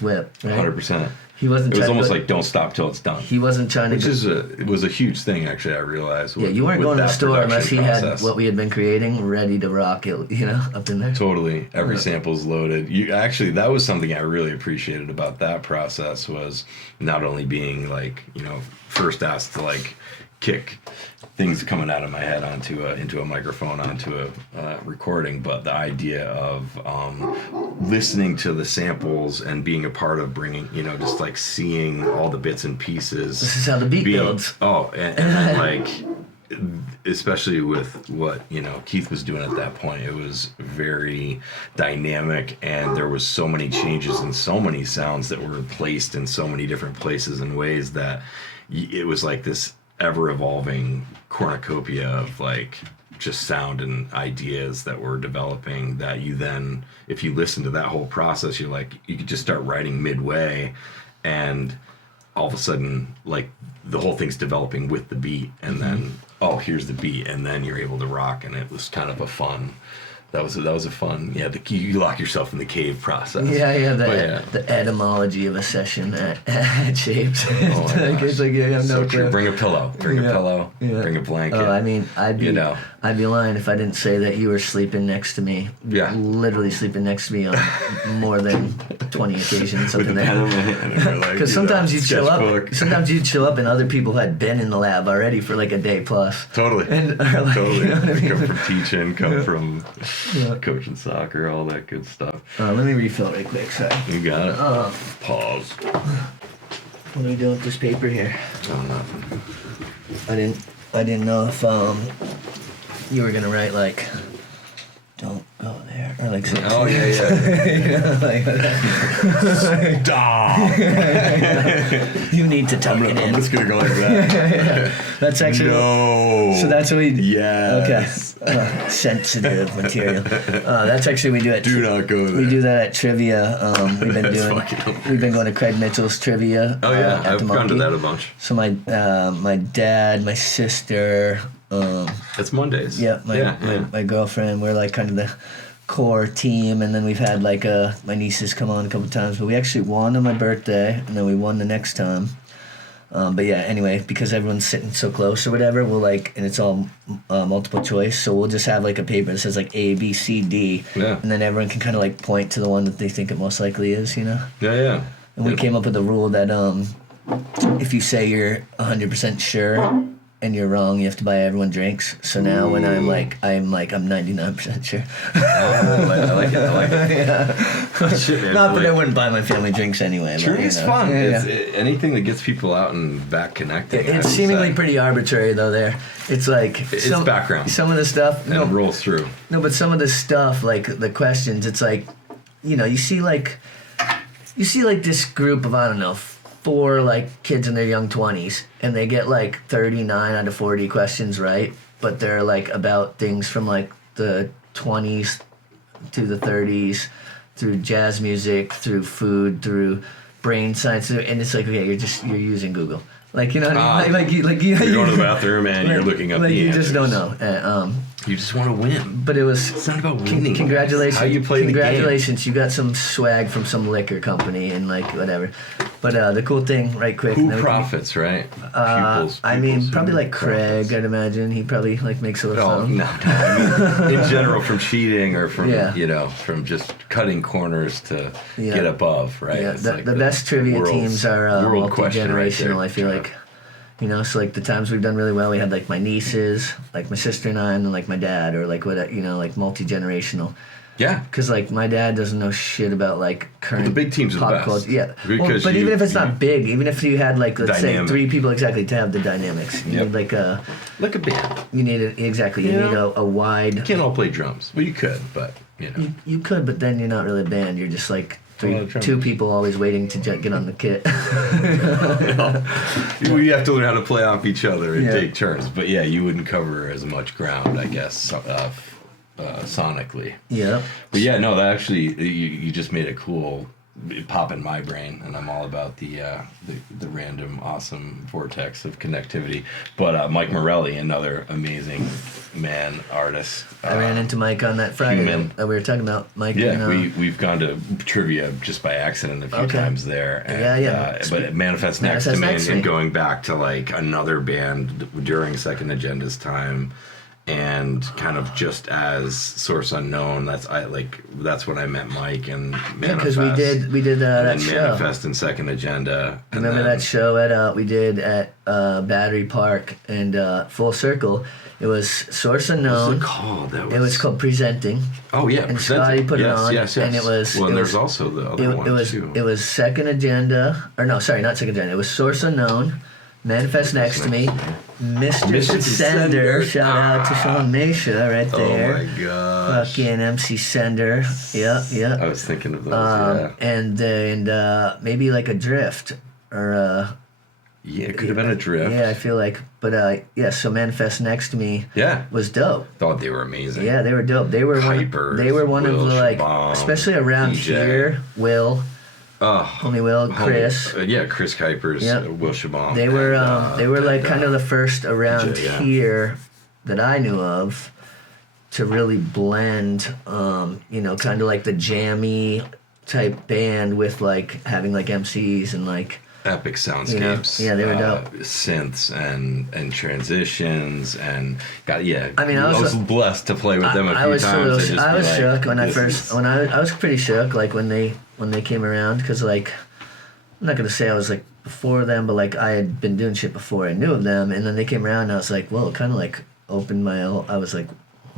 whip. Right? 100%. He wasn't. It was trying almost to, like don't stop till it's done. he wasn't trying Which to. it was a huge thing actually. I realized. Yeah, you weren't going to the store unless he had what we had been creating ready to rock it. Up in there. Totally, every sample's loaded. That was something I really appreciated about that process was not only being like first asked to like kick things coming out of my head into a microphone, onto a recording, but the idea of listening to the samples and being a part of bringing, just like seeing all the bits and pieces. This is how the beat builds. Oh, and then like, especially with what Keith was doing at that point, it was very dynamic, and there was so many changes and so many sounds that were placed in so many different places and ways that it was like this ever-evolving cornucopia of like just sound and ideas that were developing that you then, if you listen to that whole process, you could just start writing midway, and all of a sudden like the whole thing's developing with the beat, and then here's the beat, and then you're able to rock, and it was kind of a fun. That was a fun, you lock yourself in the cave process. The etymology of a session at Shapes. It's like you have so no true. clue. Bring a pillow. Bring a blanket. Oh, I mean, I'd be lying if I didn't say that you were sleeping next to me. Yeah. Literally sleeping next to me on more than 20 occasions. With Something the pen in my hand. Because sometimes you'd chill up. sketchbook. Sometimes you'd chill up, and other people had been in the lab already for like a day plus. Totally. And are like, Totally. You know what I mean? Come from teaching, come from coaching soccer, all that good stuff. Let me refill right quick. Sorry. You got it. Pause. What are we doing with this paper here? Oh, nothing. I didn't know if you were gonna write like, don't go there, or like. Oh yeah. Stop. You need to tuck it in. I'm just gonna go like that. That's actually. No. So that's what we. Yes. Okay. Sensitive material. That's actually what we do at. Do not go there. We do that at trivia. We've been That's doing. fucking hilarious. We've been going to Craig Mitchell's trivia. Oh yeah, at the I've gone to Monkey. that a bunch. So my dad, my sister. It's Mondays. Yeah, my girlfriend. We're like kind of the core team, and then we've had like my nieces come on a couple times, but we actually won on my birthday, and then we won the next time. But yeah, anyway, because everyone's sitting so close or whatever, we'll like, and it's all multiple choice, so we'll just have like a paper that says like A, B, C, D, and then everyone can kind of like point to the one that they think it most likely is, Yeah. And we came up with a rule that if you say you're 100% sure and you're wrong, you have to buy everyone drinks. So now when I'm 99% sure. I like it. Yeah. Oh, shit, man. Not that I wouldn't buy my family drinks anyway. Sure, but, it's fun. Yeah. Anything that gets people out and back connecting. It's seemingly pretty arbitrary though. It's like it's background. Some of the stuff and it rolls through. No, but some of the stuff like the questions, it's like, you see like this group of, I don't know, 4 like kids in their young 20s, and they get like 39 out of 40 questions right, but they're like about things from like the 20s to the 30s, through jazz music, through food, through brain science, and it's like, okay, you're using Google, like, you know what I mean? Like you're going to the bathroom and you're looking up like the you answers. just don't know. You just want to win. But It's not about winning. Congratulations! How you play the game. Congratulations! You got some swag from some liquor company and like whatever. But the cool thing, right quick. Who profits, right? Pupils I mean, probably who like Craig. profits. I'd imagine he probably like makes a little Oh, something. no. I mean, in general, from cheating or from Yeah. from just cutting corners to Yeah. get above, right? Yeah, It's the like best trivia world's- teams are world question right multi-generational. there. I feel like. So like the times we've done really well, we had like my nieces, like my sister and I, and then like my dad, or like what, like multi-generational. Yeah. Because like my dad doesn't know shit about like current The big teams are the pop best. culture. Yeah, Because but even if it's not big, even if you had like let's Dynamic. say 3 people exactly to have the dynamics, you need like a Like a band. you need exactly you You need know? a wide. You can't all play drums. Well, you could, but You could, but then you're not really a band. You're just like two people always waiting to get on the kit. We have to learn how to play off each other and Yeah. take turns. But yeah, you wouldn't cover as much ground, I guess, sonically. Yeah. But yeah, no, that actually, you just made a cool pop in my brain, and I'm all about the random, awesome vortex of connectivity. But Mike Morelli, another amazing man, artist. I ran into Mike on that Friday human. that we were talking about. Mike. Yeah, and, we've gone to trivia just by accident a few Okay. times there. And, Yeah. but it manifests next to Manifest me, Next to and Me. going back to like another band during Second Agenda's time, and kind of just as Source Unknown. That's when I met Mike and Manifest. Yeah, because we did that and then show. Manifest and Second Agenda. And Remember then, that show we did at Battery Park and Full Circle? It was Source What Unknown. was it called? It was called Presenting. Oh yeah, and Presenting. Scotty put it Yes, on, yes. and it was- Well, it and was- there's also the other one too. It was Second Agenda, or no, sorry, not Second Agenda. It was Source Unknown, Manifest Next to Me, Mr. Mr. Sender. Sender. Shout out to Shaun Machia right there. Oh my gosh. Fucking MC Sender. Yeah. I was thinking of those. And maybe like Adrift or Yeah, it could have been a drift. yeah, I feel like, but so Manifest Next to Me Yeah. was dope. Thought they were amazing. Yeah, they were dope. They were Kuipers, one of Will the like, Shabam, especially around DJ. here. Will, homie Will, Chris. Chris Kuipers, Yep. Will Shabam. They were and, like kind of the first around DJ, yeah. here that I knew of to really blend, kind of like the jammy type band with like having like MCs and like. epic soundscapes. Yeah, they were dope. Synths and transitions and I mean, I was blessed to play with them a few times. I was shook when I was pretty shook like when they came around because like I'm not gonna say I was like before them, but like I had been doing shit before I knew of them, and then they came around and I was like, well, it kind of like opened I was like,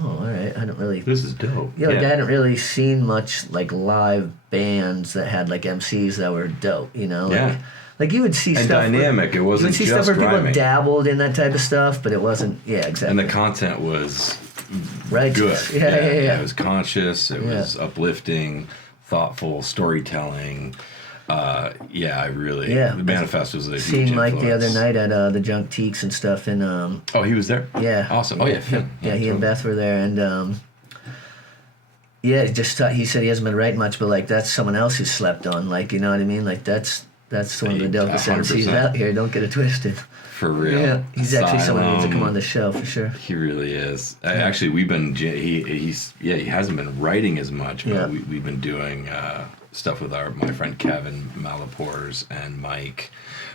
oh, all right, I don't really. This is dope. Yeah, like I hadn't really seen much like live bands that had like MCs that were dope, Like you would see and stuff dynamic. It wasn't you would see just stuff where rhyming. people dabbled in that type of stuff, but it wasn't. Yeah, exactly. And the content was Righteous. good. Yeah. It was conscious. It was uplifting, thoughtful storytelling. I really. Yeah. The Manifest was a huge Seen Mike the influence. other night at the Junk Teaks and stuff, and Oh, he was there. yeah, Awesome. Oh yeah, Finn. yeah, he and Beth were there, and he said he hasn't been writing much, but like that's someone else who slept on, like you know what I mean, like that's one of the dopest 100%. MCs out here. Don't get it twisted. For real. Yeah, he's actually someone who needs to come on Asylum. the show for sure. He really is. Actually, we've been he hasn't been writing as much, but Yeah. we've been doing stuff with my friend Kevin Malapores and Mike,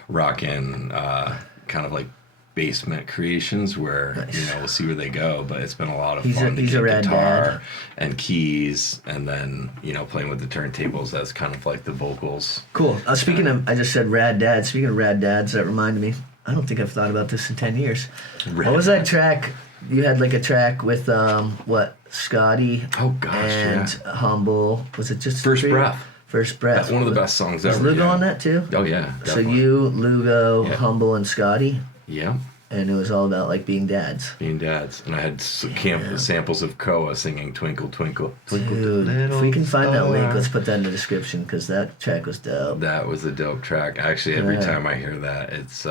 rocking kind of like basement creations where Nice. we'll see where they go. But it's been a lot of He's fun to a get rad guitar dad. and keys, and then playing with the turntables. That's kind of like the vocals. Cool. Speaking of, I just said rad dads. Speaking of rad dads, that reminded me. I don't think I've thought about this in 10 years. Rad What was that track? You had like a track with Scotty Oh gosh, and Humble. Was it just First three? Breath. First Breath. That's one of the best songs Was ever. Lugo yeah. on that too? Oh yeah. So Definitely. you, Lugo, Yeah. Humble, and Scotty, Yeah. and it was all about like being dads. Being dads, and I had samples of Koa singing "Twinkle Twinkle Twinkle." Dude, if Little we can find that link, star. let's put that in the description because that track was dope. That was a dope track. Actually, every Yeah. time I hear that, it's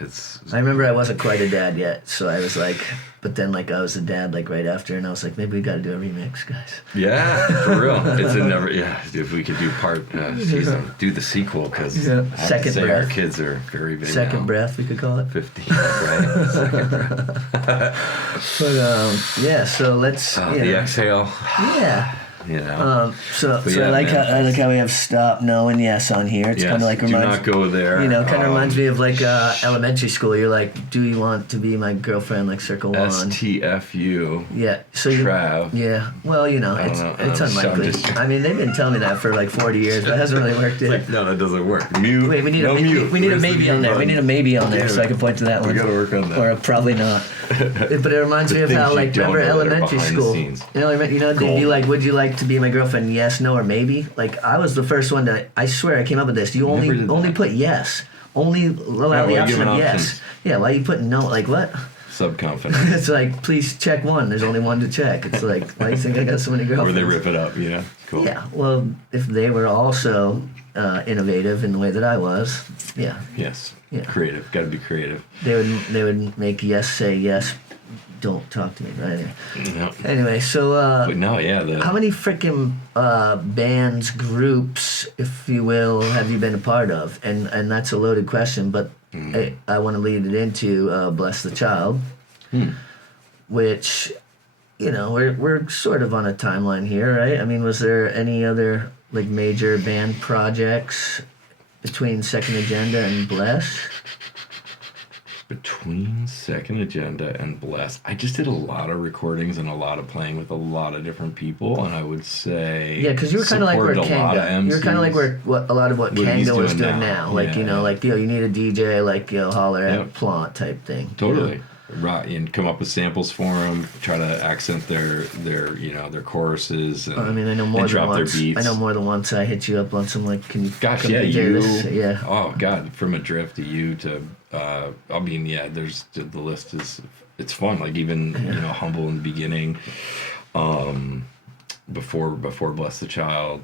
it's. I remember I wasn't quite a dad yet, so I was like, but then like I was a dad like right after, and I was like, maybe we got to do a remix, guys. Yeah, for real. It's a never. Yeah, if we could do do the sequel because Yeah. I have to Second say Breath. our kids are very big Second now. Breath, we could call it. 15, right? Second breath. But so let's The exhale. yeah. So But yeah, I like man. how we have stop, no, and yes on here. It's Yes, kind of like do reminds not go there. kind of reminds me of like elementary school. You're like, do you want to be my girlfriend? Like circle one. STFU. Yeah. So you. Trav. Yeah. Well, I don't it's know. it's unlikely. Just- I mean, they've been telling me that for like 40 years, but it hasn't really worked yet. No, that doesn't work. Mute. Wait, we need no a mute. we need a Where's the maybe on mute there. We button? need a maybe on there Damn so I it. can point to that We one. gotta work on that. Or probably not. But it reminds me of things how you like don't remember know that are elementary behind the school. scenes. They'd be like, would you like to be my girlfriend? Yes, no, or maybe. Like I was the first one to. I swear I came up with this. You Never did only that. put yes. Only allow Yeah, the why option giving of yes. options? Yeah. Why you putting no? Like what? Subconfident. It's like, please check one. There's only one to check. It's like, why do you think I got so many Where girlfriends? they rip it up, yeah. Cool. Yeah, well, if they were also innovative in the way that I was, yeah, Yes. Yeah. Creative. Got to be creative. they would make yes say yes, don't talk to me, right? No. Anyway, so But no, yeah. how many freaking bands, groups, if you will, have you been a part of? And that's a loaded question, but I want to lead it into Bless the Child, which, you know, we're sort of on a timeline here, right? I mean, was there any other like major band projects between Second Agenda and Bless? Between Second Agenda and Bless, I just did a lot of recordings and a lot of playing with a lot of different people, and I would say Yeah, because you were kind of like where Kanga. You were kind of like where a lot of what Kanga was doing now. Like, you know, like, you know, you need a DJ, like, you know, holler at Plante type thing. Totally. You know? Right, and come up with samples for them, try to accent their you know, their choruses, and, I mean, I know more and than drop once. their beats. I know more than once I hit you up on some, like, can you Gosh, come yeah, DJ you. this? Yeah. Oh God, from Adrift to you to, I mean, yeah. There's the list is, it's fun. Like even you know, Humble in the beginning, before Bless the Child.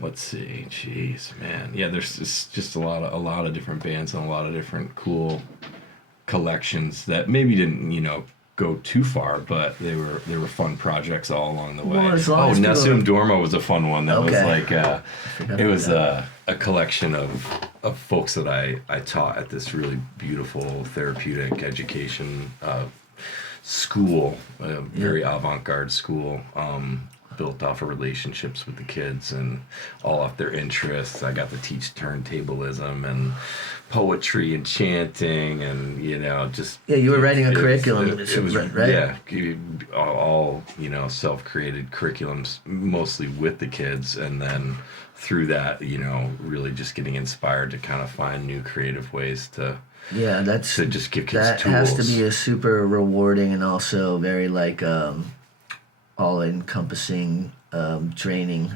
Let's see, jeez, man, yeah. There's just a lot of different bands and a lot of different cool collections that maybe didn't, you know, go too far, but they were fun projects all along the way. Well, as long as Nessun Dorma was a fun one. That was like it was that. a collection of folks that I taught at this really beautiful therapeutic education school, a very avant-garde school, built off of relationships with the kids and all off their interests. I got to teach turntablism and poetry and chanting, and you know, just you were writing a curriculum. It was right? Yeah, all you know, self-created curriculums, mostly with the kids, and then through that, you know, really just getting inspired to kind of find new creative ways to. Yeah, that's to just give kids that tools. has to be a super rewarding and also very like all-encompassing, draining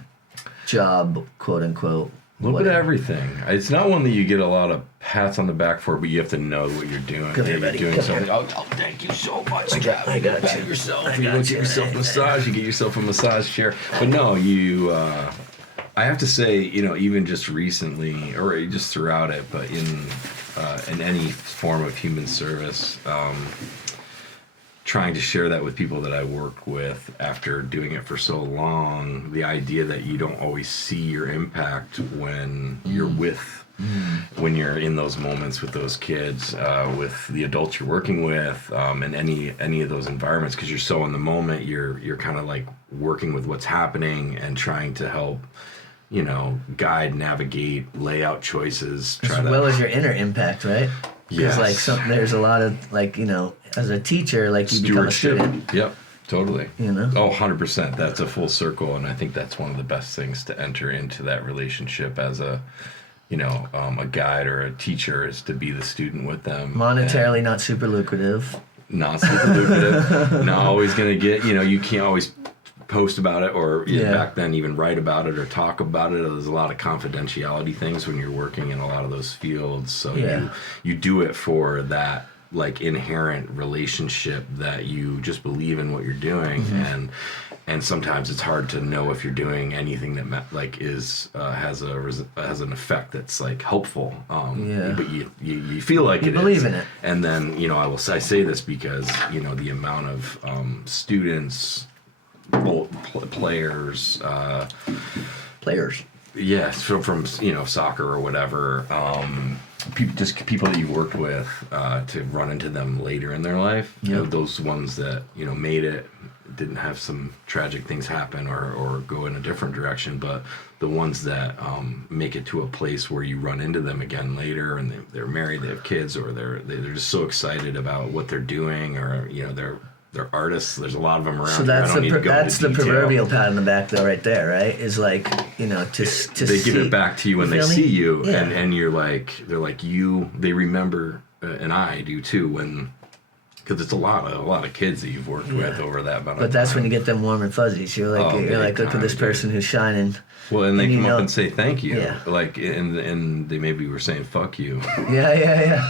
job, quote unquote. A little bit of everything. It's not one that you get a lot of pats on the back for, but you have to know what you're doing. Come here, buddy. You're doing Come something. here. Oh, thank you so much. I got pat you. yourself. You go get yourself a massage. You get yourself a massage chair. But no, you. I have to say, you know, even just recently, or just throughout it, but in any form of human service. Trying to share that with people that I work with after doing it for so long, the idea that you don't always see your impact when you're when you're in those moments with those kids, with the adults you're working with, in any of those environments, because you're so in the moment, you're kind of like working with what's happening and trying to help, you know, guide, navigate, lay out choices. As well as your inner impact, right? Because Yes. like there's a lot of like, you know, as a teacher, like you become a student. Yep, totally. You know? Oh, 100%. That's a full circle, and I think that's one of the best things to enter into that relationship as a, you know, a guide or a teacher, is to be the student with them. Monetarily not super lucrative. Not super lucrative. Not always going to get, you know, you can't always post about it or back then even write about it or talk about it. There's a lot of confidentiality things when you're working in a lot of those fields. So you do it for that like inherent relationship that you just believe in what you're doing, and sometimes it's hard to know if you're doing anything that like is has an effect that's like helpful. But you feel like you it believe is. in it. And then, you know, I say this because, you know, the amount of students, players. Yes, from you know, soccer or whatever. People that you worked with, to run into them later in their life. You know, those ones that, you know, made it, didn't have some tragic things happen or go in a different direction, but the ones that make it to a place where you run into them again later, and they're married, they have kids, or they're just so excited about what they're doing, or you know, they're artists. There's a lot of them around. So that's the proverbial pat on the back, though, right there, right? Is like, you know, to they give it back to you when they see you, Yeah. and you're like, they're like you. They remember, and I do too, when Because it's a lot of kids that you've worked with over that amount of But that's time. when you get them warm and fuzzies. You're like, Big look at this time, person who's shining. Well, and they you come know- up and say thank you. Yeah. Like, and they maybe were saying fuck you. Yeah.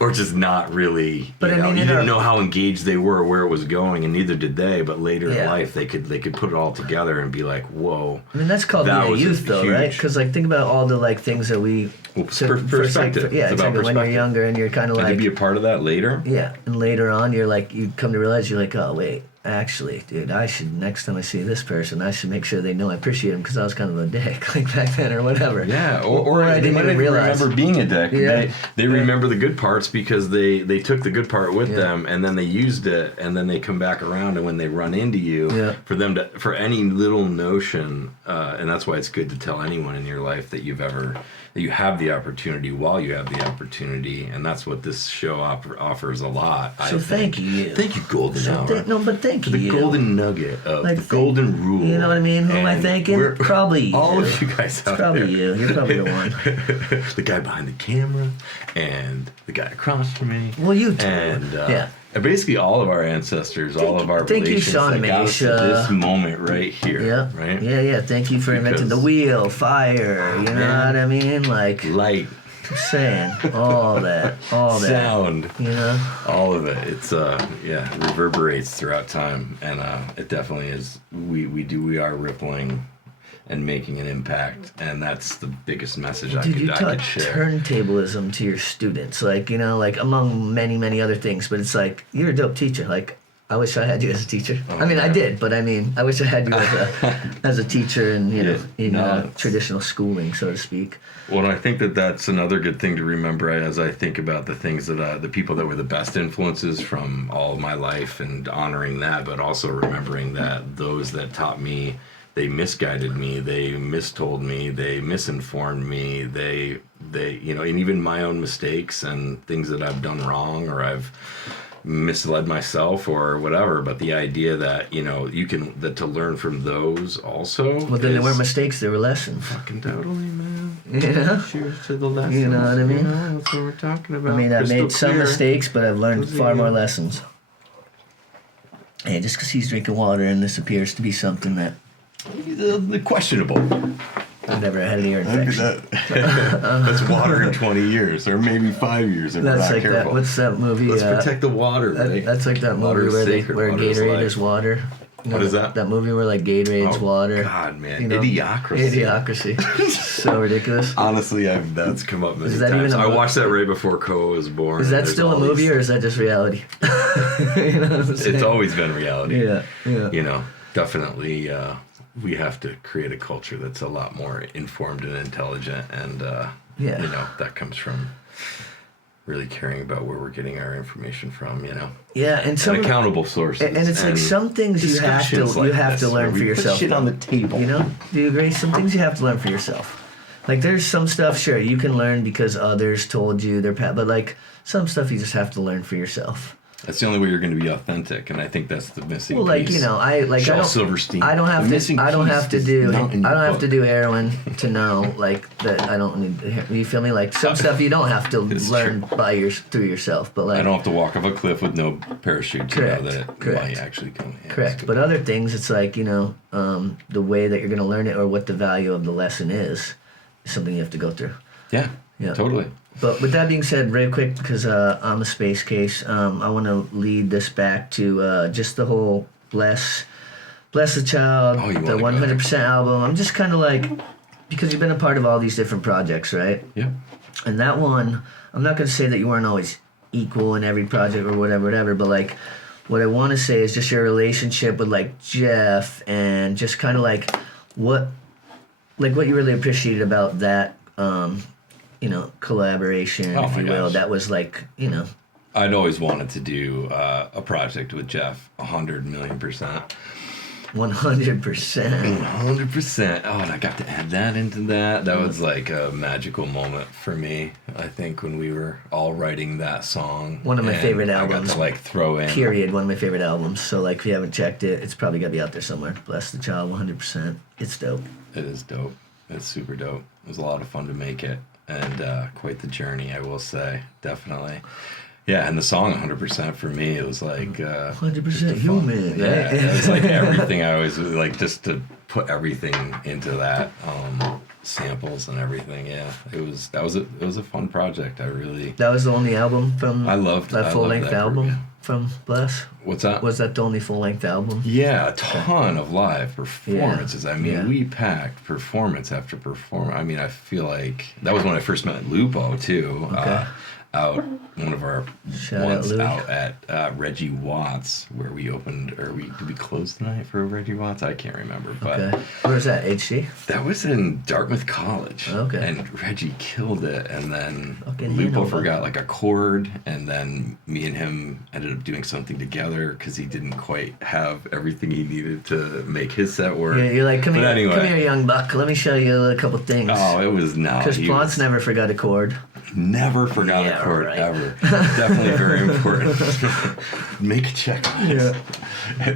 Or just not really. But you I know, mean, you in didn't our- know how engaged they were, where it was going, and neither did they. But later in Yeah. life, they could put it all together and be like, whoa. I mean, that's called That being a was youth, though, huge. right? Because like, think about all the like things that we. Well, It's perspective. It's about like when you're perspective. younger and you're kind of And to like. be a part of that later. Yeah, and later on, you're like, you come to realize you're like, oh wait, actually, dude, I should next time I see this person, I should make sure they know I appreciate them because I was kind of a dick like back then or whatever. Yeah, or I they didn't might even even realize. remember being a dick. Yeah. They remember the good parts because they took the good part with Yeah. them and then they used it and then they come back around and when they run into you, Yeah. for any little notion, and that's why it's good to tell anyone in your life that you have the opportunity while you have the opportunity, and that's what this show offers a lot. So thank you. Thank you, Golden Hour. But thank you. The golden nugget of Like, the golden rule. You know what I mean? Who am I And thanking? we're- Probably you. all of you guys It's out probably there. you. You're probably the one. The guy behind the camera and the guy across from me. Well, you too. And Yeah. and basically all of our ancestors, all of our thank you, relations Shaun that and got us to Machia. this moment right here. Yeah. Right? Yeah. Thank you for inventing the Because- wheel, fire. You know Man. what I mean? Like, Light, saying all that. sound, You know? all of it. It's reverberates throughout time, and it definitely is. We are rippling and making an impact, and that's the biggest message Dude, you I taught could share. turntablism to your students, like, you know, like among many, many other things. But it's like, you're a dope teacher. Like, I wish I had you as a teacher. I mean, I man. did, but I mean, I wish I had you as a teacher and Yeah, traditional schooling, so to speak. Well, and I think that's another good thing to remember as I think about the things that the people that were the best influences from all of my life and honoring that, but also remembering that those that taught me, they misguided me, they mistold me, they misinformed me, they and even my own mistakes and things that I've done wrong or I've misled myself or whatever, but the idea that to learn from those also. Well, then they weren't mistakes; they were lessons. Fucking totally, man. You know? Cheers to the lessons. You know what I mean? That's what we're talking about. I mean, I've Crystal made some clear. mistakes, but I've learned Those are far you. more lessons. Hey, just because he's drinking water and this appears to be something that The questionable. I've never had an ear Look at infection. that. That's water in 20 years, or maybe 5 years if we're That's not like careful. that. What's that movie? Let's protect the water, right? That's like that Water movie is where sacred, where water is Gatorade life. is water. You know, What is that? That movie where like Gatorade's Oh, water. God, man. You know? Idiocracy. Idiocracy. So ridiculous. Honestly, that's come up many Is that times. even a I mo- watched that right before Koa was born. Is that and there's still a all movie these- or is that just reality? You know what I'm saying? It's always been reality. Yeah. Definitely we have to create a culture that's a lot more informed and intelligent, and that comes from really caring about where we're getting our information from, Yeah, and some and accountable sources. and it's like some things you have to discussions like this, learn where for we put yourself. shit on the table. You know? Do you agree? Some things you have to learn for yourself. Like there's some stuff, sure, you can learn because others told you but like some stuff you just have to learn for yourself. That's the only way you're going to be authentic, and I think that's the missing Well, like piece. I Silverstein. don't The have missing piece to is do not in your book. heroin to know like that. I don't need. You feel me? Like some stuff you don't have to It's learn through yourself. But like I don't have to walk off a cliff with no parachute to know that it Correct. might actually come in. correct. But other things, it's like the way that you're going to learn it or what the value of the lesson is something you have to go through. Yeah, Yeah. totally. But with that being said, very quick, because I'm a space case, I want to lead this back to just the whole Bless the Child, Oh, you the wanna go 100% album. I'm just kind of like, because you've been a part of all these different projects, right? Yeah. And that one, I'm not going to say that you weren't always equal in every project or whatever, but like, what I want to say is just your relationship with like Jeff and just kind of like what you really appreciated about that, collaboration, Oh if my you will. gosh. That was like, I'd always wanted to do a project with Jeff, 100,000,000%. 100%. 100%. Oh, and I got to add that into that. That was like a magical moment for me, I think, when we were all writing that song. One of my And favorite I got albums. to like throw in. Period. One of my favorite albums. So like, if you haven't checked it, it's probably got to be out there somewhere. Bless the Child, 100%. It's dope. It is dope. It's super dope. It was a lot of fun to make it, and quite the journey, I will say, definitely. Yeah, and the song 100% for me, it was like 100% human. Yeah, Right? it was like everything. I always like just to put everything into that, samples and everything. Yeah, it was a fun project. I really That was the only album from I loved that full length that album group. from Bless. What's that? Was that the only full length album? Yeah, a ton of live performances. Yeah. I mean, Yeah. we packed performance after performance. I mean, I feel like that was when I first met Lupo too. Okay. Out one of our Shout out, ones Luke. out at Reggie Watts, where we opened, or did we close the night for Reggie Watts? I can't remember, but Okay. Where's that? HC? that was in Dartmouth College. Okay. And Reggie killed it, and then Fucking Lupo Hanover. forgot like a chord, and then me and him ended up doing something together because he didn't quite have everything he needed to make his set work. Yeah, you're like, come But here, anyway. come here, young buck. Let me show you a couple things. Oh, it was no. Because he Plante's was- never forgot a chord. Never forgot Yeah, a chord right. ever. Definitely very important. Make a checklist.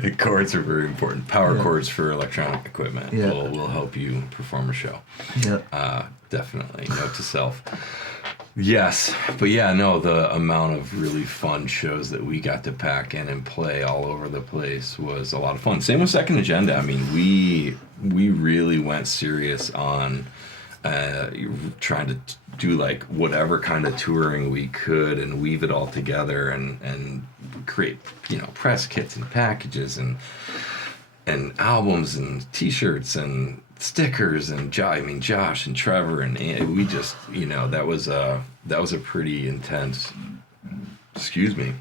The chords are very important. Power Yeah. chords for electronic equipment Yeah. will help you perform a show. Yeah. Definitely. Note to self. Yes, but yeah, no, the amount of really fun shows that we got to pack in and play all over the place was a lot of fun. Same with Second Agenda. I mean, we really went serious on trying to do like whatever kind of touring we could and weave it all together and create, press kits and packages and albums and T-shirts and stickers and Josh and Trevor and we just that was a pretty intense. Excuse me.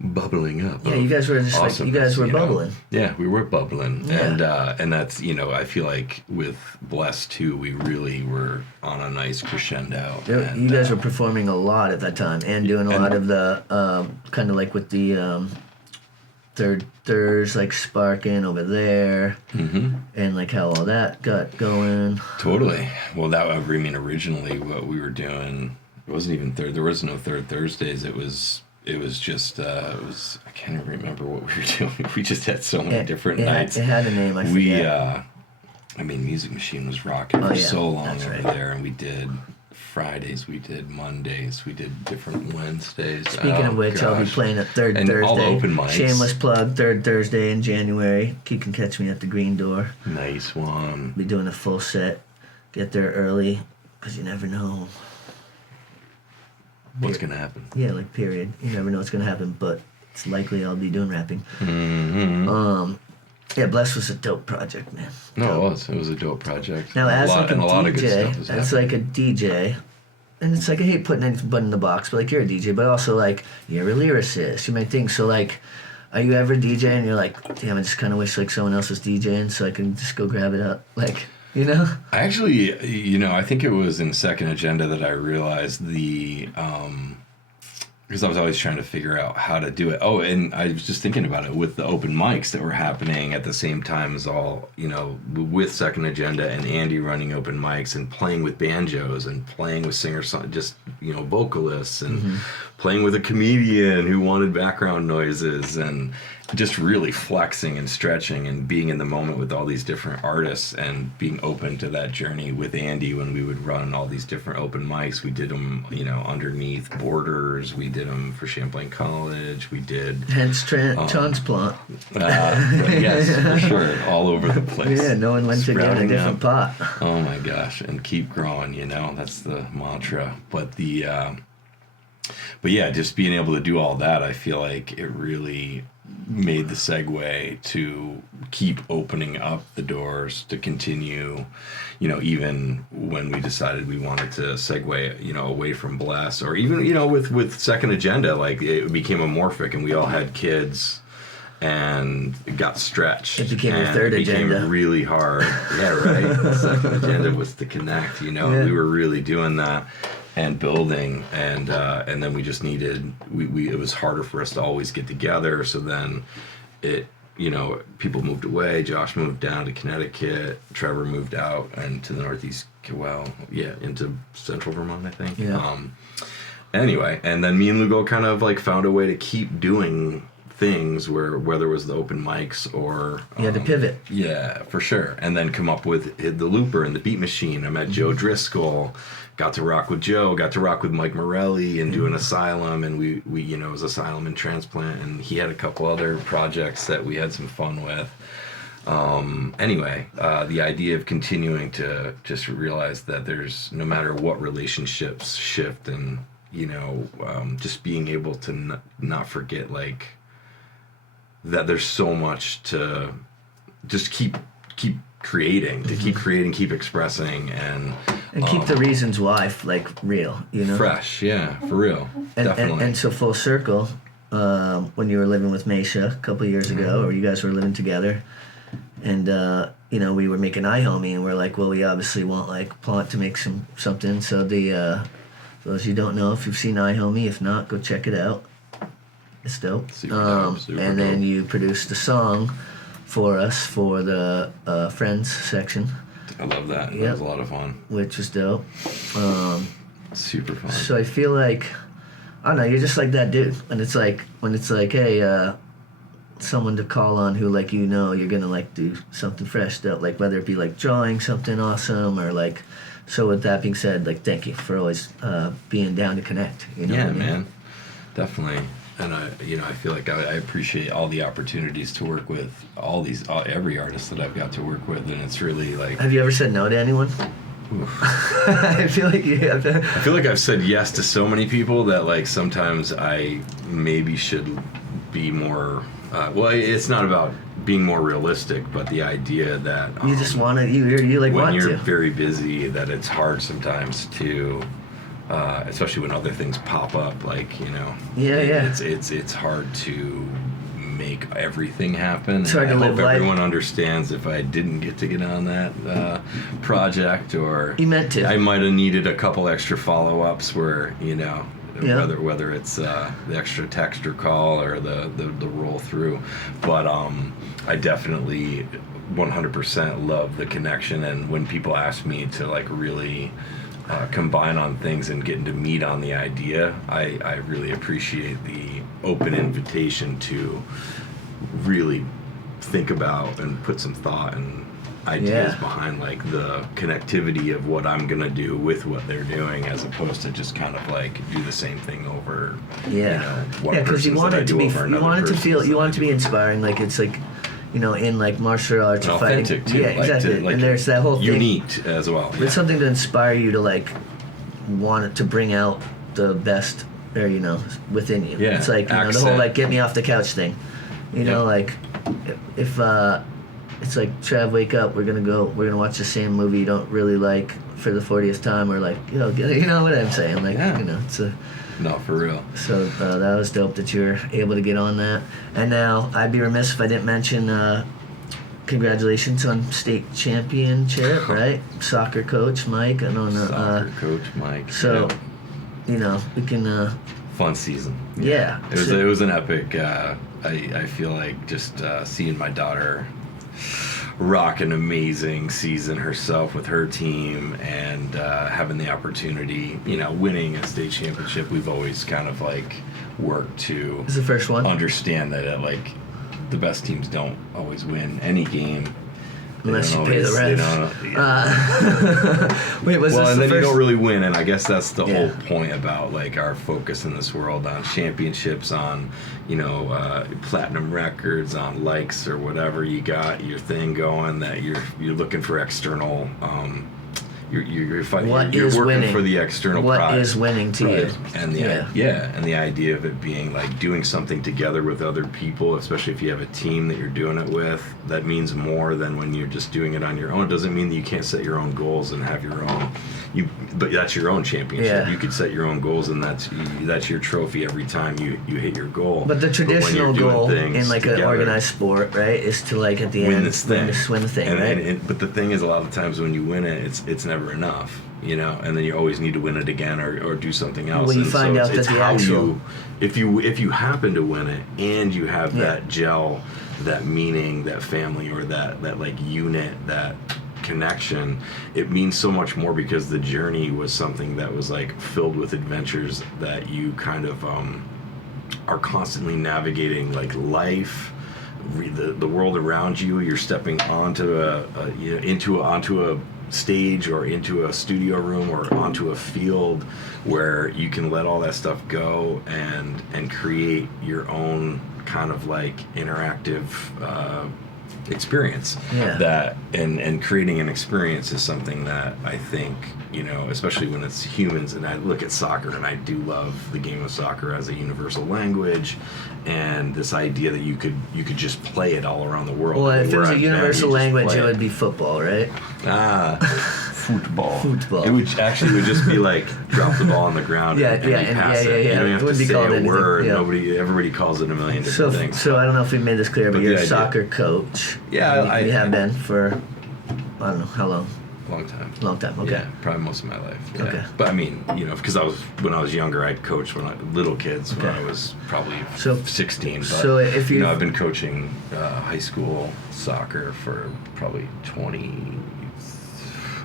Bubbling up. Yeah, you guys were just like, you guys were bubbling. Yeah, we were bubbling, Yeah. and that's I feel like with Bless too, we really were on a nice crescendo. And, You guys were performing a lot at that time and doing a lot of the kind of like with the thirds like sparking over there, and like how all that got going. Totally. Well, originally what we were doing, it wasn't even third. There was no third Thursdays. It was just I can't even remember what we were doing. We just had so many different nights. It had a name. I forget. Music Machine was rocking Oh, for yeah, so long that's over right. there, and we did Fridays, we did Mondays, we did different Wednesdays. Speaking of which, I'll be playing at Third And Thursday. all the open mics. Shameless plug. Third Thursday in January. You can catch me at the Green Door. Nice one. Be doing a full set. Get there early, because you never know. What's gonna happen? Yeah, like period. You never know what's gonna happen, but it's likely I'll be doing rapping. Mm-hmm. Yeah, Bless was a dope project, man. No, it was a dope project. Now, as like a and a lot of good DJ, stuff was as happening. like a DJ, and it's like I hate putting anyone in the box, but like you're a DJ, but also like you're a lyricist. You might think so. Like, are you ever DJing? And you're like, damn, I just kind of wish like someone else was DJing so I can just go grab it up, like. I actually, I think it was in Second Agenda that I realized because I was always trying to figure out how to do it. Oh, and I was just thinking about it with the open mics that were happening at the same time as all, with Second Agenda and Andy running open mics and playing with banjos and playing with vocalists and playing with a comedian who wanted background noises and just really flexing and stretching and being in the moment with all these different artists and being open to that journey with Andy when we would run all these different open mics. We did them, underneath Borders. We did them for Champlain College. We did... hence Transplante. Yes, for sure. All over the place. Yeah, no one went to get a Sprouting different up. pot. Oh my gosh, and keep growing, that's the mantra. But but yeah, just being able to do all that, I feel like it really made the segue to keep opening up the doors to continue, even when we decided we wanted to segue, away from Bless, or even, with Second Agenda, like it became amorphic and we all had kids and it got stretched. It became your and third it became agenda. really hard. Yeah, right. The second agenda was to connect, Yeah. We were really doing that and building, and then we just needed, it was harder for us to always get together, so then it, people moved away. Josh moved down to Connecticut, Trevor moved out and to the Northeast, into Central Vermont, I think. Yeah. Anyway, and then me and Lugo kind of like found a way to keep doing things whether it was the open mics or You had to pivot. Yeah, for sure. And then come up with the looper and the beat machine. I met Joe Driscoll, got to rock with Joe, got to rock with Mike Morelli and doing Asylum, and we it was Asylum and Transplant, and he had a couple other projects that we had some fun with. Anyway, the idea of continuing to just realize that there's, no matter what relationships shift, and just being able to not forget, like, that there's so much to just keep creating, keep expressing, and keep the reasons why real, fresh. Yeah, for real. Definitely. And so full circle, when you were living with Machia a couple of years ago, or you guys were living together, and we were making iHomie, and we're like, well, we obviously want like Plante to make something. So for those you don't know, if you've seen iHomie, if not, go check it out. It's dope. Super dope. And then you produced a song for us for the Friends section. I love that. Yep. That was a lot of fun. Which was dope. Super fun. So I feel like, I don't know, you're just like that dude. And it's like, when it's like, hey, someone to call on who, like, you're gonna like do something fresh, that, like, whether it be like drawing something awesome or like. So with that being said, like, thank you for always being down to connect. You know yeah, what I mean? Man, definitely. And I feel like I appreciate all the opportunities to work with every artist that I've got to work with, and it's really like. Have you ever said no to anyone? I feel like you have to. I feel like I've said yes to so many people that, like, sometimes I maybe should be more. Well, it's not about being more realistic, but the idea that You just want to. You like when want you're to. very busy, that it's hard sometimes to. Especially when other things pop up, like, Yeah. It's hard to make everything happen. It's hard and to I live hope life. everyone understands if I didn't get to get on that project, or You meant to. I might have needed a couple extra follow-ups where, Yeah. whether it's the extra text or call or the roll through. But I definitely 100% love the connection, and when people ask me to, like, really combine on things and getting to meet on the idea, I really appreciate the open invitation to really think about and put some thought and ideas behind, like, the connectivity of what I'm gonna do with what they're doing, as opposed to just kind of like do the same thing over. Because you want it to be, you want it to feel, you want it to be inspiring. Like, it's like, in like martial arts or fighting. Authentic too. Yeah, like, exactly. like, and there's that whole thing. Unique as well. Yeah. It's something to inspire you to, like, want it to bring out the best, or within you. Yeah, It's like the accent. whole, like, get me off the couch thing. Like, if it's like, Trav, wake up, we're gonna watch the same movie you don't really like for the 40th time, or like, you know what I'm saying, like, it's a. No, for real. So that was dope that you were able to get on that. And now, I'd be remiss if I didn't mention congratulations on state championship, right? Soccer coach Mike. I don't know. Soccer coach Mike. So, Yep. we can. Fun season. Yeah. It was an epic. I feel like just seeing my daughter rock an amazing season herself with her team, and having the opportunity, winning a state championship. We've always kind of, like, worked to This is the first one. understand that like the best teams don't always win any game. Unless you pay the They refs. don't- Wait, was well, this and the then first? you don't really win, and I guess that's the Yeah. whole point about, like, our focus in this world on championships, on platinum records, on likes or whatever you got your thing going, that you're looking for external. You're fighting. What you're is working winning? for the external What prize. is winning to Right. you? And and the idea of it being, like, doing something together with other people, especially if you have a team that you're doing it with, that means more than when you're just doing it on your own. It doesn't mean that you can't set your own goals and have your own. But that's your own championship. Yeah. You could set your own goals, and that's your trophy every time you hit your goal. But the when traditional you're doing goal things in, like, an together, organized sport, right, is to, like, at the win end this thing. win the thing, and, right? but the thing is, a lot of times when you win it, it's never enough, and then you always need to win it again, or do something else. Well, you And find so out it's that the how actual- if you happen to win it and you have that gel, that meaning, that family, or that like unit, that connection, it means so much more, because the journey was something that was, like, filled with adventures that you kind of are constantly navigating like life, the world around you. You're stepping onto onto a stage or into a studio room or onto a field where you can let all that stuff go and create your own kind of like interactive experience. That and creating an experience is something that I think, especially when it's humans, and I look at soccer and I do love the game of soccer as a universal language, and this idea that you could just play it all around the world. Well, if it was a universal language, it would be football, right? Football. Football. It would just be like drop the ball on the ground and pass it. You don't have to say a word. Everybody calls it a million different things. So I don't know if we made this clear, but you're a soccer coach. Yeah, you have been for, I don't know how long. Long time. Okay. Yeah, probably most of my life. Yeah. Okay. But I mean, because when I was younger, I'd coach little kids when I was probably 16. But, so if you, I've been coaching high school soccer for probably 20.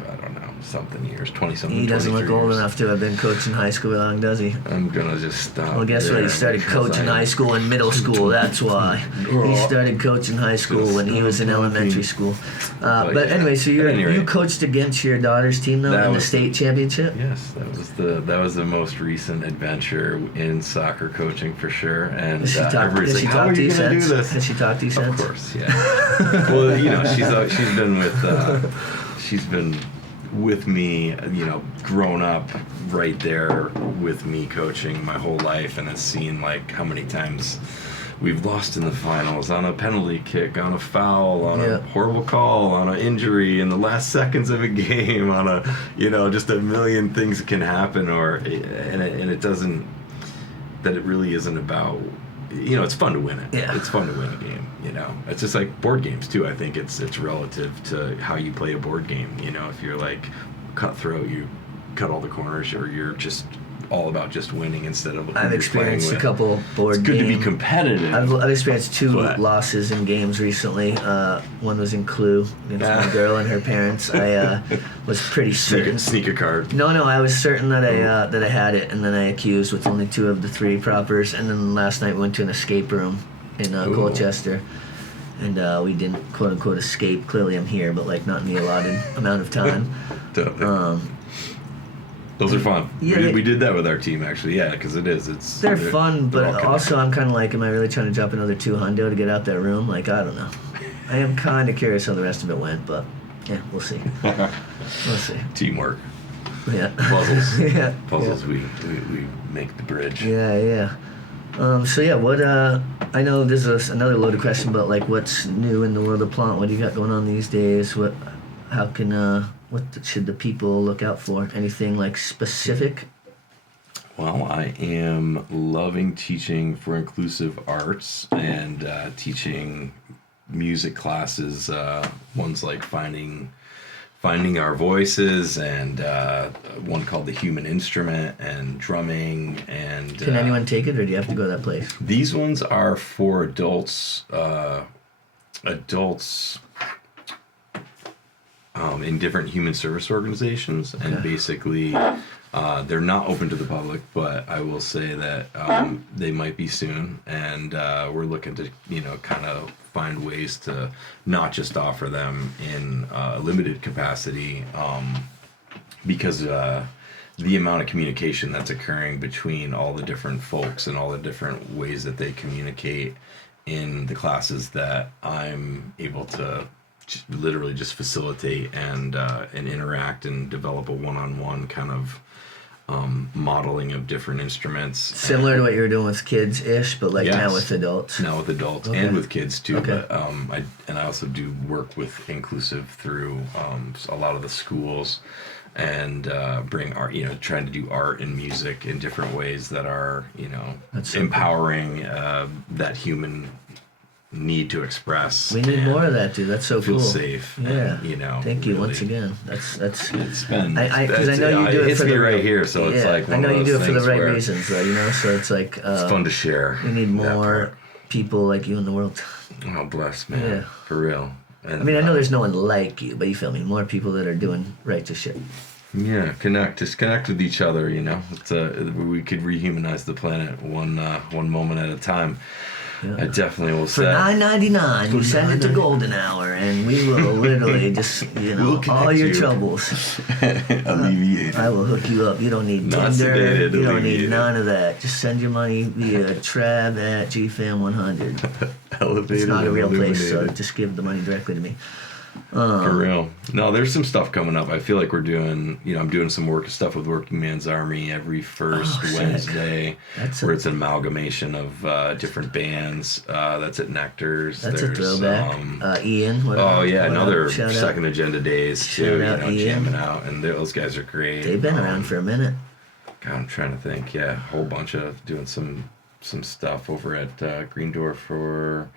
I don't know, something years, 20-something. He doesn't look old enough to have been coaching high school long, does he? I'm gonna just stop. Well, guess what? He started coaching high school and middle school. That's why. He started coaching high school when he was in elementary school. But anyway, so you coached against your daughter's team though in the state championship. Yes, that was the most recent adventure in soccer coaching for sure. And everybody's like, "How are you gonna do this?" Has she talked to you since? Of course, yeah. Well, she's been with me, grown up right there with me coaching my whole life, and has seen like how many times we've lost in the finals on a penalty kick, on a foul, on a horrible call, on an injury in the last seconds of a game, on a just a million things that can happen, and it doesn't, that it really isn't about, it's fun to win it. Yeah. It's fun to win a game. It's just like board games too. I think it's relative to how you play a board game. If you're like cutthroat, you cut all the corners, or you're just all about just winning instead of. I've experienced a couple board games. It's good to be competitive. I've experienced two losses in games recently. One was in Clue against my girl and her parents. I was pretty certain. Sneak a card. No, I was certain that I had it, and then I accused with only 2 of the 3 propers. And then last night we went to an escape room in Colchester, and we didn't quote unquote escape. Clearly, I'm here, but like not in the allotted amount of time. Those are fun. Yeah, we did that with our team actually. Yeah, because they're fun, but also I'm kind of like, am I really trying to drop another $200 to get out that room? Like, I don't know. I am kind of curious how the rest of it went, but yeah, we'll see. We'll see. Teamwork. Yeah. Puzzles. Yeah. Puzzles. We make the bridge. Yeah. So yeah, what I know this is another loaded question, but like, what's new in the world of Plante? What do you got going on these days? What should the people look out for? Anything like specific? Well, I am loving teaching for inclusive arts and teaching music classes. Ones like finding our voices, and one called the human instrument, and drumming. And can anyone take it, or do you have to go to that place? These ones are for adults. In different human service organizations, and basically they're not open to the public, but I will say that they might be soon, and we're looking to kind of find ways to not just offer them in limited capacity, because the amount of communication that's occurring between all the different folks and all the different ways that they communicate in the classes that I'm able to literally just facilitate and interact and develop a one-on-one kind of modeling of different instruments. Similar to what you were doing with kids-ish, but like now with adults. Now with adults and with kids too. Okay. But I also do work with inclusive through a lot of the schools, and bring art, trying to do art and music in different ways that are, empowering that human need to express. We need more of that, dude. That's so feel cool. Safe. Yeah. And, thank you really, once again. That's. It's been. Because I know you do it for the right here, so it's like. I know you do it for the right reasons, though. So it's like. It's fun to share. We need more people like you in the world. Oh, bless, man. Yeah. For real. And, I know there's no one like you, but you feel me. More people that are doing right to shit. Yeah, just connect with each other. It's we could rehumanize the planet one moment at a time. Yeah. I definitely will For say. $9.99, you send it to Golden Hour, and we will literally just, We'll connect all your you. troubles. Alleviated. I will hook you up. You don't need Not Tinder. sedated, You don't need alleviated. none of that. Just send your money via trab@gfam100. Elevated. It's not a real place, so illuminated. just give the money directly to me. For real. No, there's some stuff coming up. I feel like we're doing, I'm doing some stuff with Working Man's Army every first sick. Wednesday, That's where a- it's an amalgamation of different bands. That's at Nectar's. That's a There's, throwback. Ian. What Oh yeah, what another up? Shout out. Second Agenda days too. Shout out, Ian. Jamming out, and those guys are great. They've been around for a minute. God, I'm trying to think. Yeah, a whole bunch of doing some stuff over at Green Door for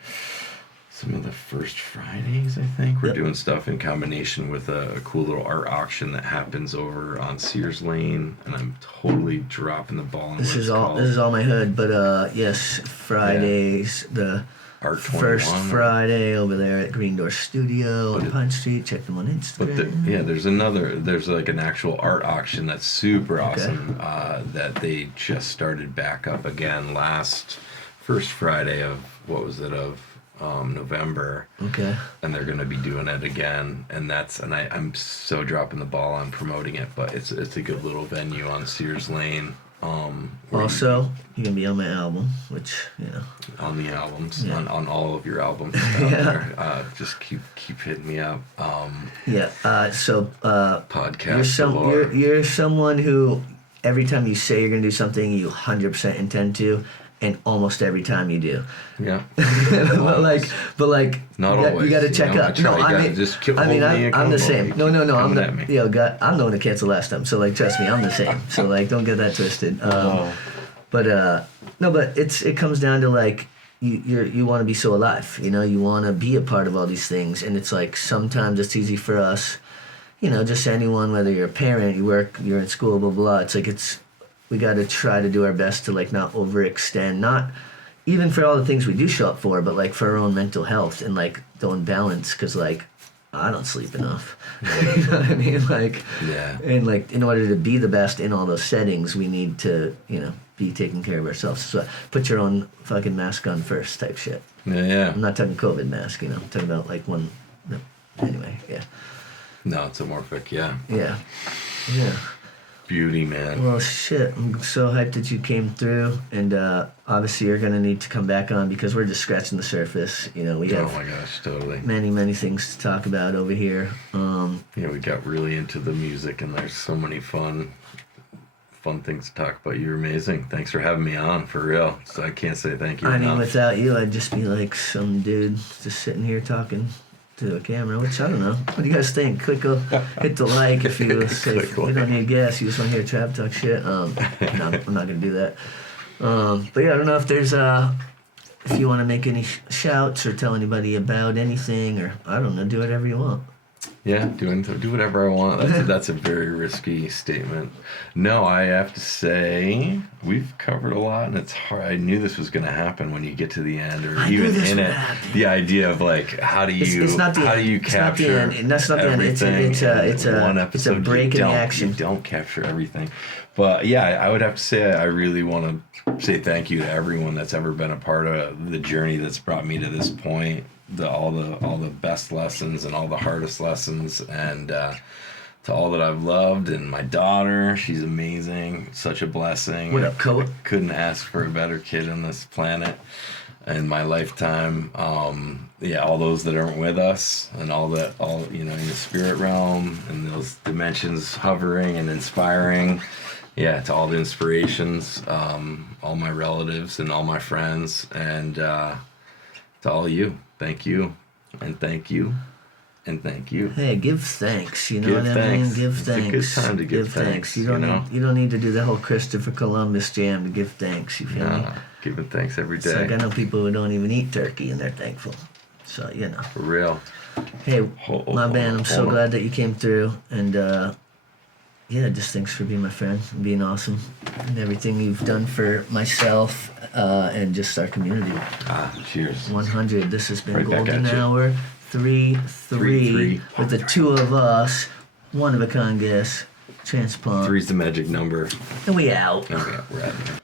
some of the first Fridays. I think we're Yep. doing stuff in combination with a cool little art auction that happens over on Sears Lane, and I'm totally dropping the ball on This what is it's all. called. This is all my hood, but yes, Fridays the Art first 21. Friday over there at Green Door Studio on Punch Street. Check them on But Instagram. there's like an actual art auction that's super Okay. awesome that they just started back up again last first Friday of November, Okay. and they're going to be doing it again, and I'm so dropping the ball on promoting it, but it's a good little venue on Sears Lane. Where Also, you're gonna be on my album, which on the albums, Yeah. on all of your albums, down Yeah. there. Just keep hitting me up. Podcast. You're someone who every time you say you're gonna do something, you 100% intend to, and almost every time you do. Yeah. but like Not you always, got to you check know, up. I try, you gotta just keep I mean, holding me I'm the accountable. same. You No, keep I'm coming the at me. I'm the one to cancel last time. So like, trust me, I'm the same. So like, don't get that twisted. But it comes down to like you want to be so alive. You want to be a part of all these things, and it's like sometimes it's easy for us. Just anyone, whether you're a parent, you work, you're in school, blah blah. It's like we got to try to do our best to like not overextend, not even for all the things we do show up for, but like for our own mental health and like don't balance because like I don't sleep enough. You know what I mean? Like, Yeah. and like in order to be the best in all those settings, we need to be taking care of ourselves. So put your own fucking mask on first, type shit. Yeah. I'm not talking COVID mask. I'm talking about like one. No, anyway, yeah, No, it's amorphic. Yeah. yeah. Beauty, man. Well, shit, I'm so hyped that you came through, and obviously you're gonna need to come back on because we're just scratching the surface. We Oh have my gosh, totally. many things to talk about over here. We got really into the music, and there's so many fun things to talk about. You're amazing. Thanks for having me on, for real. So I can't say thank you I mean, enough. without you, I'd just be like some dude just sitting here talking to a camera, which I don't know. What do you guys think? Hit the like if you say Click we don't need gas. You just want to hear trap talk shit. No, I'm not gonna do that. But yeah, I don't know if there's if you want to make any shouts or tell anybody about anything, or I don't know, do whatever you want. Yeah, do whatever I want. That's a very risky statement. No, I have to say we've covered a lot, and it's hard. I knew this was going to happen when you get to the end, or I knew even this in would it. happen. The idea of like, how do you It's not the how end. do you It's not the capture end. That's not the end. everything It's in a one it's episode? a break in the action. You don't capture everything, but yeah, I would have to say I really want to say thank you to everyone that's ever been a part of the journey that's brought me to this point. All the best lessons and all the hardest lessons, and to all that I've loved, and my daughter, she's amazing, such a blessing. What up, Coat? Couldn't ask for a better kid on this planet in my lifetime. All those that aren't with us, and all in the spirit realm and those dimensions hovering and inspiring. Yeah, to all the inspirations, all my relatives and all my friends, and to all you. Thank you, and thank you, and thank you. Hey, give thanks. You know Give what I mean? thanks. Give It's a thanks. good time to give thanks, You don't you know? need. You don't need to do the whole Christopher Columbus jam to give thanks. You feel me? Giving thanks every It's like I day. know people who don't even eat turkey and they're thankful. So For real. Hey, Hold my on, man, I'm so hold on. glad that you came through, and just thanks for being my friend and being awesome, and everything you've done for myself and just our community. Cheers. 100. This has been Right back Golden at you. Hour 3-3 3-3. with the two of us, one of a kind guest. Transplante. 3's the magic number. And we out. Okay, we're out of here.